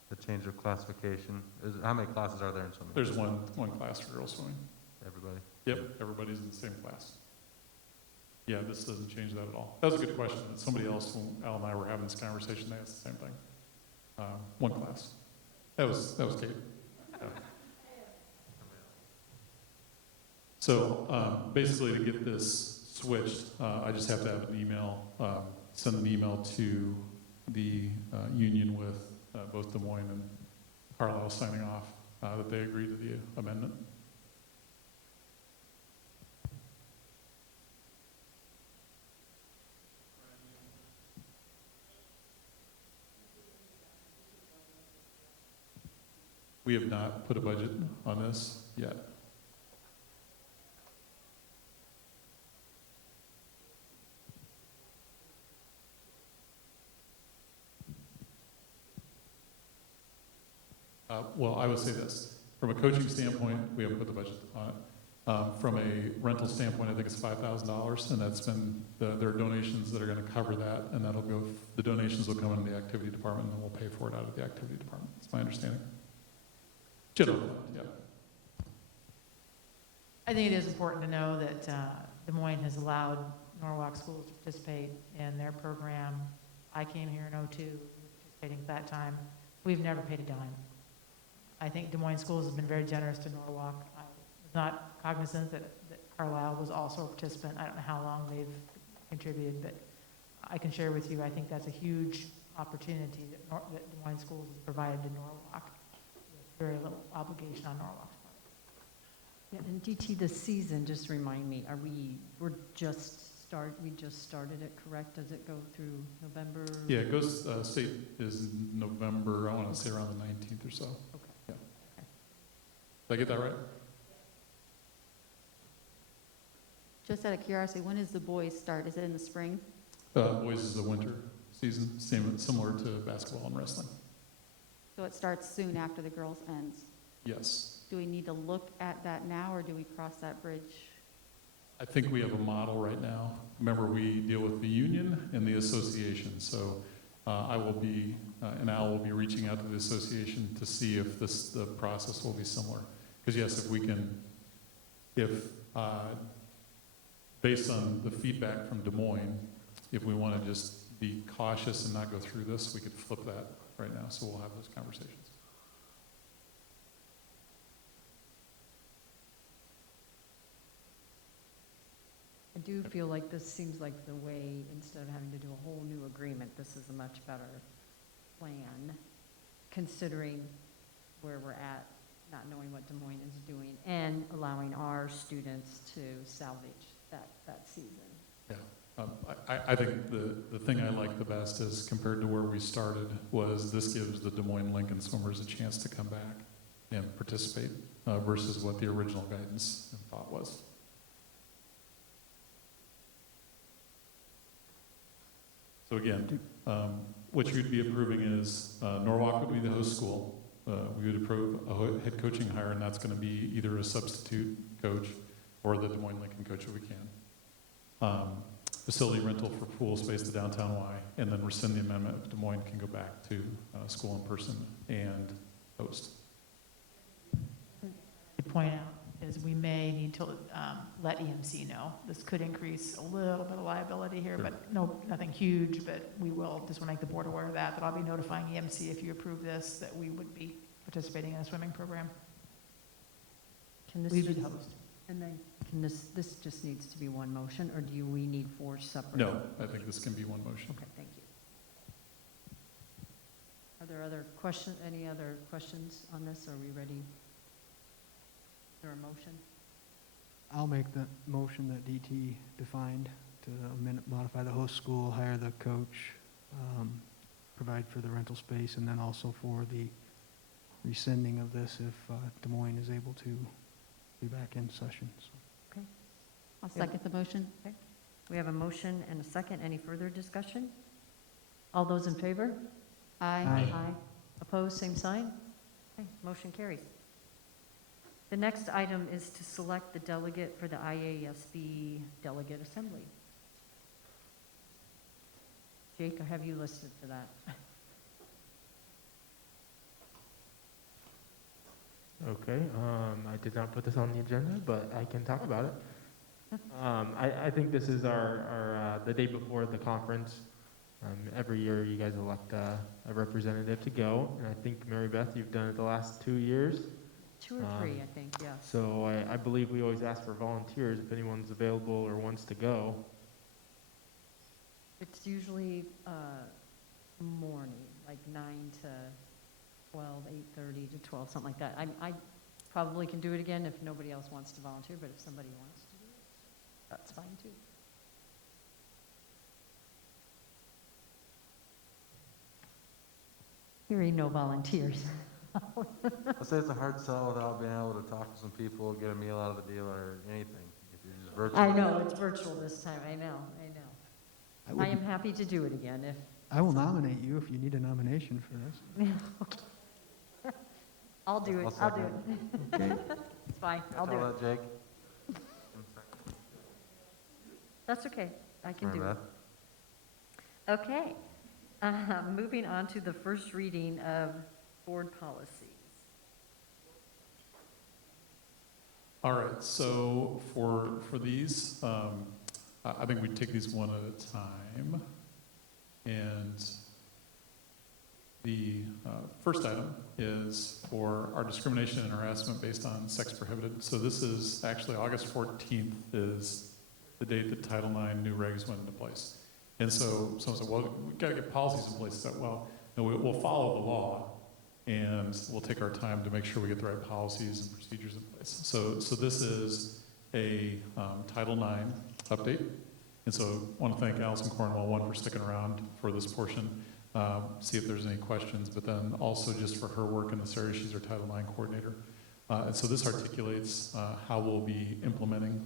The change of classification, how many classes are there in swimming? There's one class for girls swimming. Everybody? Yep, everybody's in the same class. Yeah, this doesn't change that at all. That was a good question. Somebody else, when Al and I were having this conversation, they asked the same thing. One class. That was Kate. Yeah. So basically, to get this switched, I just have to have an email, send an email to the union with both Des Moines and Carlisle signing off that they agree to the amendment. We have not put a budget on this yet. Well, I would say this. From a coaching standpoint, we haven't put the budget on it. From a rental standpoint, I think it's $5,000, and that's been, there are donations that are going to cover that, and that'll go, the donations will come into the activity department, and we'll pay for it out of the activity department. That's my understanding. General fund, yeah. I think it is important to know that Des Moines has allowed Norwalk schools to participate in their program. I came here in '02, participating at that time. We've never paid a dime. I think Des Moines schools have been very generous to Norwalk. I was not cognizant that Carlisle was also a participant. I don't know how long they've contributed, but I can share with you, I think that's a huge opportunity that Des Moines schools has provided to Norwalk. Very little obligation on Norwalk's part. Yeah, and DT, the season, just remind me, we just started it, correct? Does it go through November? Yeah, it goes, state is November, I want to say around the 19th or so. Okay. Yeah. Okay. Did I get that right? Just out of curiosity, when does the boys start? Is it in the spring? Boys is the winter season, similar to basketball and wrestling. So it starts soon after the girls' ends. Yes. Do we need to look at that now, or do we cross that bridge? I think we have a model right now. Remember, we deal with the union and the association, so I will be, and Al will be reaching out to the association to see if the process will be similar. Because yes, if we can, based on the feedback from Des Moines, if we want to just be cautious and not go through this, we could flip that right now, so we'll have those conversations. I do feel like this seems like the way, instead of having to do a whole new agreement, this is a much better plan, considering where we're at, not knowing what Des Moines is doing, and allowing our students to salvage that season. Yeah. I think the thing I like the best is, compared to where we started, was this gives the Des Moines Lincoln swimmers a chance to come back and participate versus what the original guidance and thought was. So again, what you'd be approving is Norwalk would be the host school. we would approve a head coaching hire, and that's going to be either a substitute coach or the Des Moines Lincoln coach if we can. Facility rental for pool space to downtown Y, and then rescind the amendment if Des Moines can go back to school in person and host. To point out is we may need to let EMC know. This could increase a little bit of liability here, Sure. but no, nothing huge, but we will, just want to make the board aware of that I'll be notifying EMC if you approve this, that we would be participating in a swimming program. Can this We would just, host. and then, can this just needs to be one motion, or do we need 4 separate? No, I think this can be one motion. Okay, thank you. Are there any other questions on this? Are we ready? Is there a motion? I'll make the motion that DT defined to modify the host school, hire the coach, provide for the rental space, and then also for the rescinding of this if Des Moines is able to be back in session. So. I'll second the motion. Okay. We have a motion and a second. Any further discussion? All those in favor? Aye. Aye. Opposed, same sign? Okay, motion carries. The next item is to select the delegate for the IASB Delegate Assembly. Jake, I have you listed for that. Okay, I did not put this on the agenda, but I can talk about it. I think this is our the day before the conference. Every year you guys elect a representative to go, and I think, Mary Beth, you've done it the last 2 years. 2 or 3, I think, yeah. So I believe we always ask for volunteers if anyone's available or wants to go. It's usually morning, like 9 to 12, 8:30 to 12, something like that. I probably can do it again if nobody else wants to volunteer, but if somebody wants to do it, that's fine too. Hearing no volunteers. I say it's a hard sell without being able to talk to some people, get a meal out of the deal or anything. If you're just virtual. I know, it's virtual this time, I know. I am happy to do it again if. I will nominate you if you need a nomination for this. I'll do it, I'll do it. Okay. It's fine, I'll do it. Jake. That's okay, I can Mary do it. Beth? Okay, moving on to the first reading of board policies. All right, so for these, I think we take these one at a time. And the first item is for our discrimination and harassment based on sex prohibited. So this is actually August 14th is the date that Title IX new regs went into place. And so someone said, well, we've got to get policies in place. I said, well, no, we'll follow the law, and we'll take our time to make sure we get the right policies and procedures in place. So this is a Title IX update. And so I want to thank Allison Cornwell, one, for sticking around for this portion, see if there's any questions, but then also just for her work in this area. She's our Title IX coordinator. And so this articulates how we'll be implementing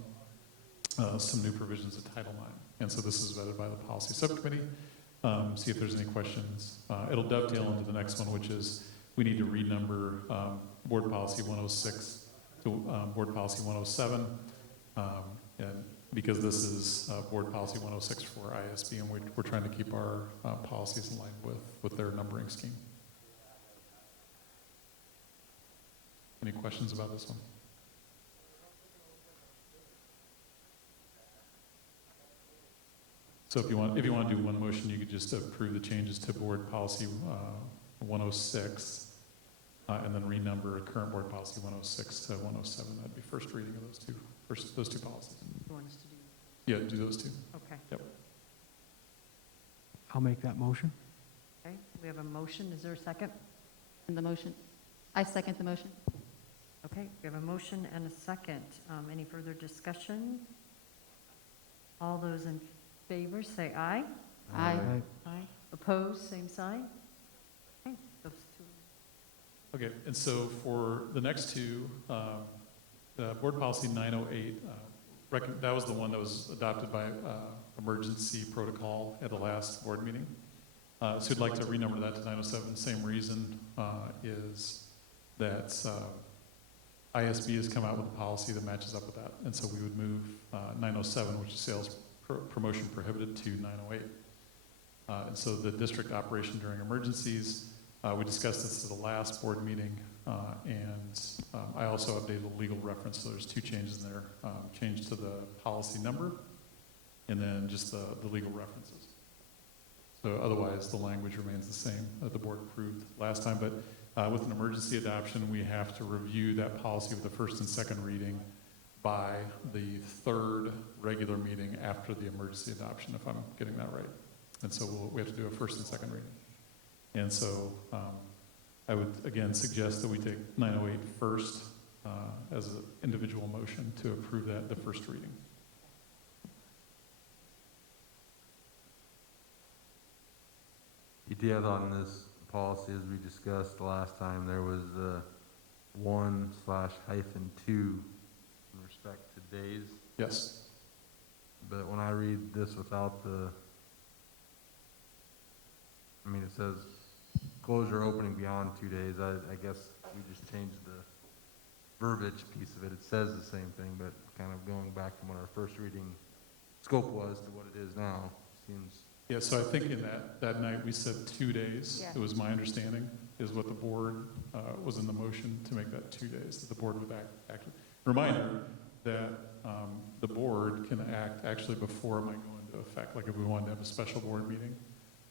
some new provisions of Title IX. And so this is vetted by the policy subcommittee. See if there's any questions. It'll dovetail into the next one, which is we need to renumber Board Policy 106 to Board Policy 107. And because this is Board Policy 106 for ISB, and we're trying to keep our policies in line with their numbering scheme. Any questions about this one? So if you want to do one motion, you could just approve the changes to Board Policy 106, and then renumber current Board Policy 106 to 107. That'd be first reading of those two policies. You want us to do? Yeah, do those two. Okay. Yep. I'll make that motion. Okay, we have a motion. Is there a second? And the motion. I second the motion. Okay, we have a motion and a second. Any further discussion? All those in favor say aye. Aye. Aye. Opposed, same sign. Okay, those two. Okay, and so for the next two, Board Policy 908, that was the one that was adopted by emergency protocol at the last board meeting. So we'd like to renumber that to 907. Same reason is that ISB has come out with a policy that matches up with that. And so we would move 907, which is sales promotion prohibited, to 908. And so the district operation during emergencies, we discussed this at the last board meeting, and I also updated the legal reference. So there's two changes in there, change to the policy number and then just the legal references. So otherwise, the language remains the same that the board approved last time. But with an emergency adoption, we have to review that policy with the first and second reading by the third regular meeting after the emergency adoption, if I'm getting that right. And so we have to do a first and second reading. And so I would, again, suggest that we take 908 first as an individual motion to approve that, the first reading. ETS on this policy, as we discussed the last time, there was 1/-2 in respect to days. Yes. But when I read this without the, I mean, it says closure opening beyond 2 days. I guess we just changed the verbiage piece of it. It says the same thing, but kind of going back from what our first reading scope was to what it is now seems. Yeah, so I think in that night we said 2 days. Yeah. It was my understanding, is what the board was in the motion to make that 2 days, that the board would act. Reminder that the board can act actually before it might go into effect. Like if we wanted to have a special board meeting,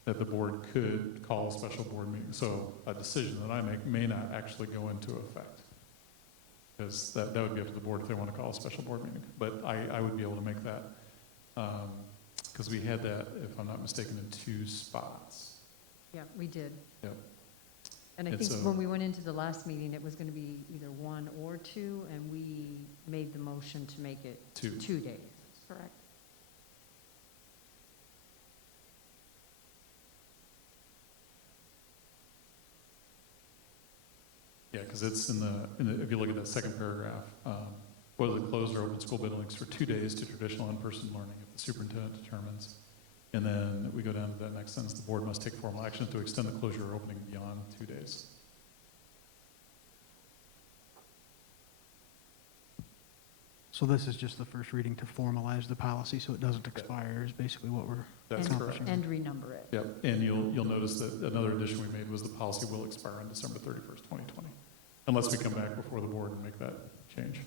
that the board could call a special board meeting. So a decision that I make may not actually go into effect. Because that would be up to the board if they want to call a special board meeting. But I would be able to make that. Because we had that, if I'm not mistaken, in 2 spots. Yeah, we did. Yep. And I think when we went into the last meeting, it was going to be either 1 or 2, and we made the motion to make it 2 days. Correct. Yeah, because it's in the, if you look at that second paragraph, whether the closed or open school buildings for 2 days to traditional in-person learning if the superintendent determines. And then we go down to that next sentence, the board must take formal action to extend the closure or opening beyond 2 days. So this is just the first reading to formalize the policy so it doesn't expire is basically what we're That's accomplishing. And renumber it. Yep, and you'll notice that another addition we made was the policy will expire on December 31st, 2020, unless we come back before the board and make that change.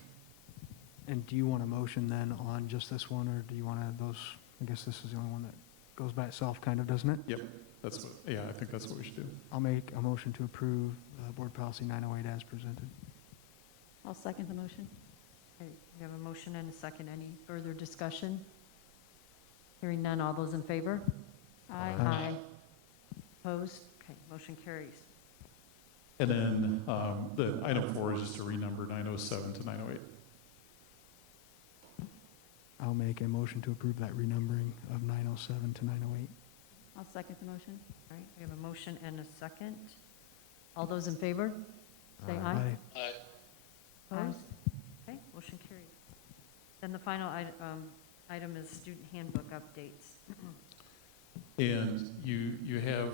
And do you want a motion then on just this one, or do you want to those, I guess this is the only one that goes by itself kind of, doesn't it? Yep, that's what, yeah, I think that's what we should do. I'll make a motion to approve board policy 908 as presented. I'll second the motion. Okay, we have a motion and a second. Any further discussion? Hearing none, all those in favor? Aye. Aye. Opposed? Okay, motion carries. And then the item 4 is just to renumber 907 to 908. I'll make a motion to approve that renumbering of 907 to 908. I'll second the motion. All right, we have a motion and a second. All those in favor? Say aye. Aye. Aye. Opposed? Okay, motion carries. Then the final item is student handbook updates. And you have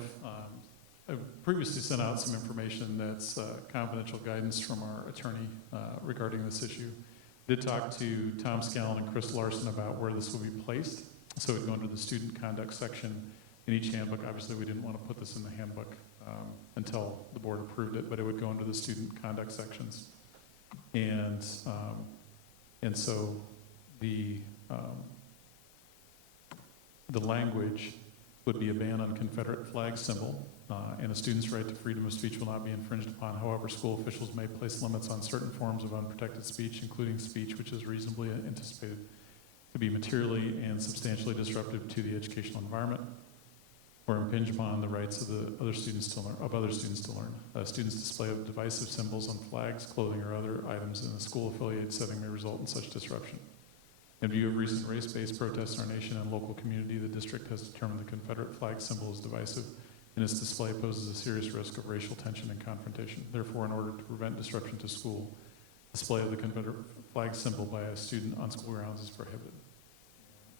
previously sent out some information that's confidential guidance from our attorney regarding this issue. Did talk to Tom Scallon and Chris Larson about where this will be placed. So it would go under the student conduct section in each handbook. Obviously, we didn't want to put this in the handbook until the board approved it, but it would go under the student conduct sections. And so the language would be a ban on Confederate flag symbol, and a student's right to freedom of speech will not be infringed upon. However, school officials may place limits on certain forms of unprotected speech, including speech which is reasonably anticipated to be materially and substantially disruptive to the educational environment, or impinge upon the rights of other students to learn. Students' display of divisive symbols on flags, clothing, or other items in a school-affiliated setting may result in such disruption. In view of recent race-based protests in our nation and local community, the district has determined the Confederate flag symbol is divisive, and its display poses a serious risk of racial tension and confrontation. Therefore, in order to prevent disruption to school, display of the Confederate flag symbol by a student on school grounds is prohibited.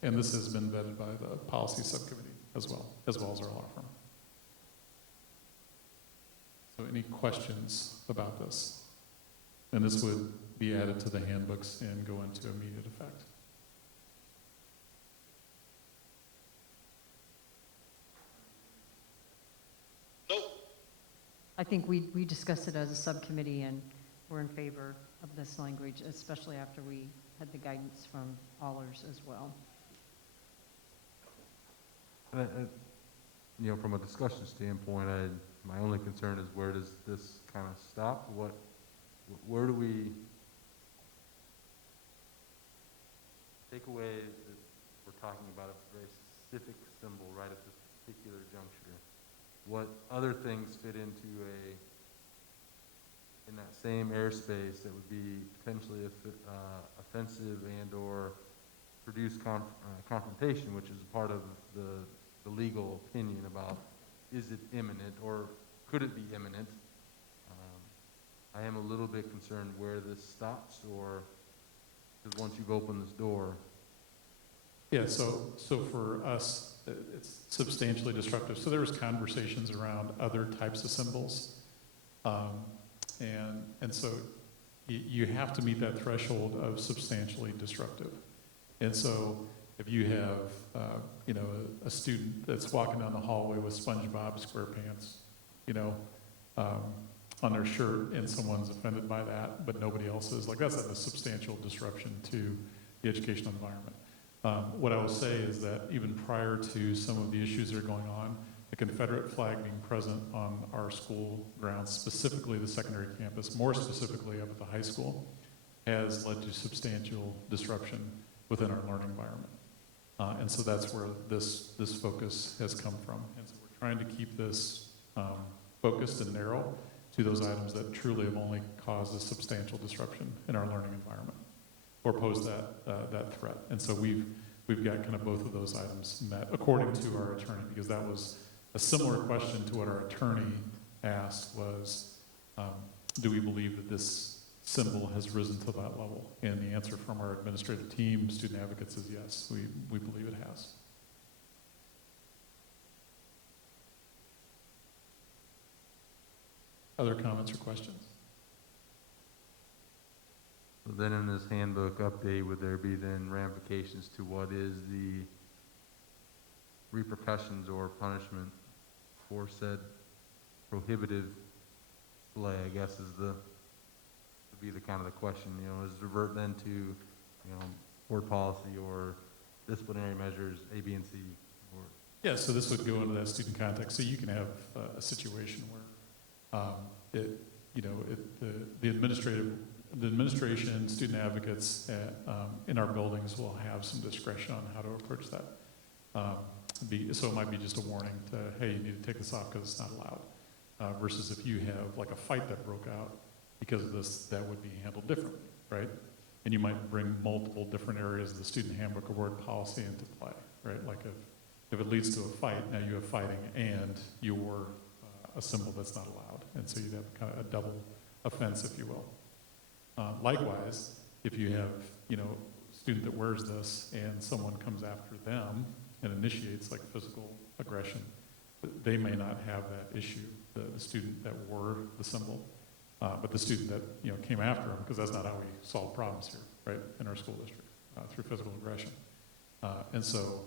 And this has been vetted by the policy subcommittee as well as our law firm. So any questions about this? And this would be added to the handbooks and go into immediate effect. I think we discussed it as a subcommittee, and we're in favor of this language, especially after we had the guidance from Allers as well. You know, from a discussion standpoint, my only concern is where does this kind of stop? Where do we take away that we're talking about a very specific symbol right at this particular juncture? What other things fit into in that same airspace that would be potentially offensive and or produce confrontation, which is part of the legal opinion about is it imminent or could it be imminent? I am a little bit concerned where this stops, or because once you've opened this door. Yeah, so for us, it's substantially disruptive. So there was conversations around other types of symbols. And so you have to meet that threshold of substantially disruptive. And so if you have, a student that's walking down the hallway with SpongeBob SquarePants, on their shirt, and someone's offended by that, but nobody else is, like, that's a substantial disruption to the educational environment. What I will say is that even prior to some of the issues that are going on, the Confederate flag being present on our school grounds, specifically the secondary campus, more specifically up at the high school, has led to substantial disruption within our learning environment. And so that's where this focus has come from. And so we're trying to keep this focused and narrow to those items that truly have only caused a substantial disruption in our learning environment or pose that threat. And so we've got kind of both of those items met according to our attorney, because that was a similar question to what our attorney asked was, do we believe that this symbol has risen to that level? And the answer from our administrative team, student advocates, is yes, we believe it has. Other comments or questions? So then in this handbook update, would there be then ramifications to what is the repercussions or punishment for said prohibitive display, I guess would be the kind of the question, is it revert then to, board policy or disciplinary measures, A, B, and C? Or Yeah, so this would go into that student context. So you can have a situation where the administration, student advocates in our buildings will have some discretion on how to approach that. So it might be just a warning to, hey, you need to take this off because it's not allowed. Versus if you have like a fight that broke out because of this, that would be handled differently, right? And you might bring multiple different areas of the student handbook or board policy into play, right? Like if it leads to a fight, now you have fighting and you're a symbol that's not allowed. And so you'd have kind of a double offense, if you will. Likewise, if you have, a student that wears this and someone comes after them and initiates like physical aggression, they may not have that issue, the student that wore the symbol, but the student that, came after them, because that's not how we solve problems here, right, in our school district, through physical aggression. And so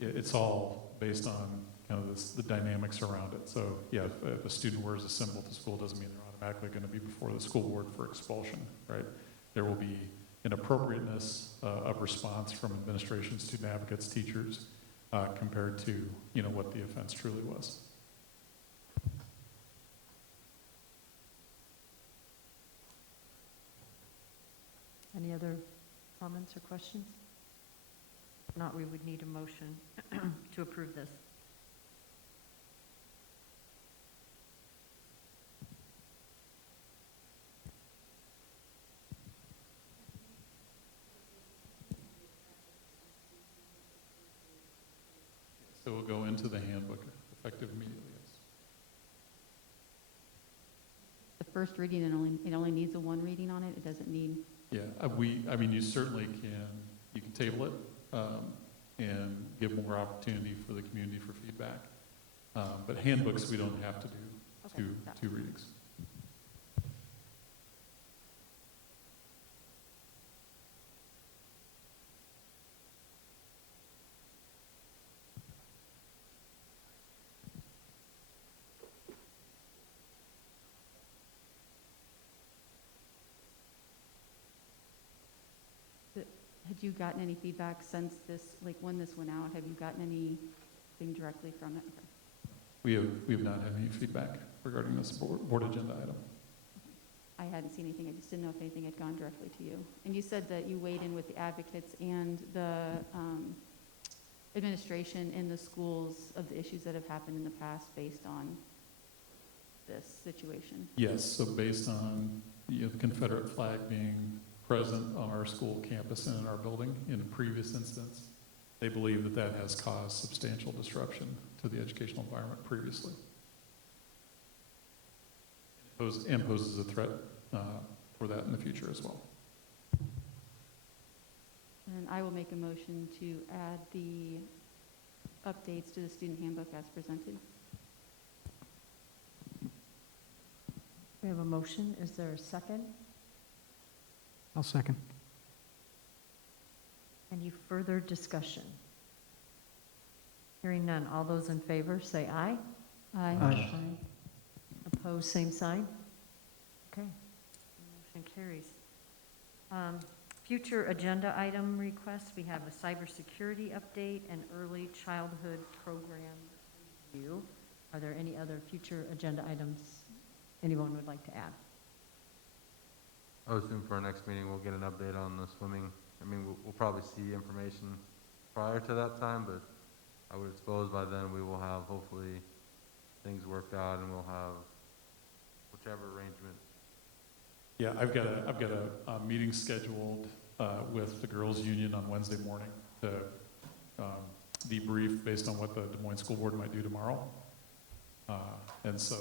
it's all based on kind of the dynamics around it. So yeah, if a student wears a symbol to school, doesn't mean they're automatically going to be before the school board for expulsion, right? There will be an appropriateness of response from administration, student advocates, teachers, compared to, what the offense truly was. Any other comments or questions? If not, we would need a motion to approve this. So we'll go into the handbook effective immediately, yes. The first reading, it only needs a one reading on it? It doesn't need? Yeah, you certainly you can table it and give more opportunity for the community for feedback. But handbooks we don't have to do. two readings. Had you gotten any feedback since this, like when this went out? Have you gotten anything directly from it? Okay. We have not had any feedback regarding this board agenda item. I hadn't seen anything. I just didn't know if anything had gone directly to you. And you said that you weighed in with the advocates and the administration in the schools of the issues that have happened in the past based on this situation. Yes, so based on the Confederate flag being present on our school campus and in our building in a previous instance, they believe that that has caused substantial disruption to the educational environment previously. And poses a threat for that in the future as well. And I will make a motion to add the updates to the student handbook as presented. We have a motion. Is there a second? I'll second. Any further discussion? Hearing none. All those in favor say aye. Aye. Aye. Opposed, same sign. Okay. Motion carries. Future agenda item requests. We have a cybersecurity update and early childhood program review. Are there any other future agenda items anyone would like to add? I assume for our next meeting, we'll get an update on the swimming. I mean, we'll probably see information prior to that time, but I would suppose by then we will have hopefully things worked out and we'll have whichever arrangement. Yeah, I've got a meeting scheduled with the girls' union on Wednesday morning to debrief based on what the Des Moines School Board might do tomorrow. And so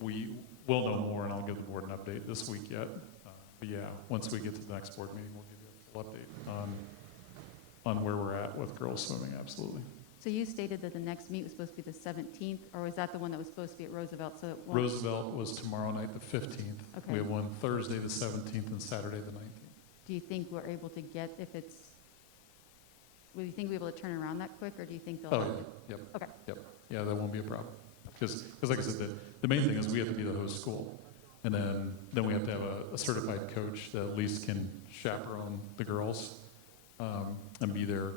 we will know more, and I'll give the board an update this week yet. But yeah, once we get to the next board meeting, we'll give you a full update on where we're at with girls swimming, absolutely. So you stated that the next meet was supposed to be the 17th, or was that the one that was supposed to be at Roosevelt? So it won't... Roosevelt was tomorrow night, the 15th. Okay. We have one Thursday, the 17th, and Saturday, the 19th. Do you think we're able to get, if it's, will you think we'll be able to turn around that quick, or do you think they'll... Oh, yeah, yep. Okay. Yep. Yeah, that won't be a problem. Because like I said, the main thing is we have to be the host school. And then we have to have a certified coach that at least can chaperone the girls and be there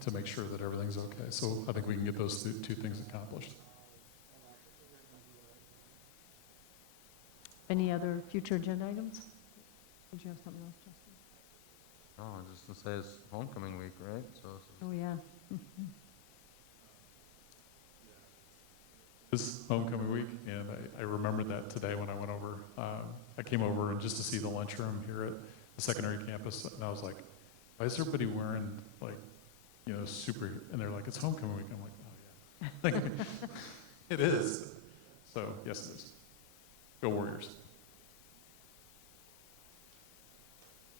to make sure that everything's okay. So I think we can get those two things accomplished. Any other future agenda items? Did you have something else, Justin? No, I was just going to say it's homecoming week, right? So Oh, yeah. This is homecoming week, and I remembered that today when I went over. I came over and just to see the lunchroom here at the secondary campus, and I was like, why is everybody wearing, like, you know, super, and they're like, it's homecoming week. I'm like, oh, yeah. It is. So, yes, it is. Go Warriors.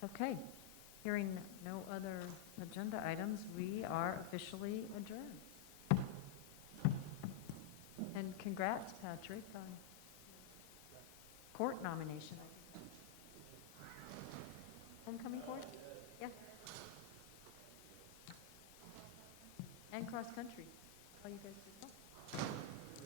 Okay. Hearing no other agenda items, we are officially adjourned. And congrats, Patrick, on court nomination. Homecoming court? Yeah. And cross country. How you guys did well.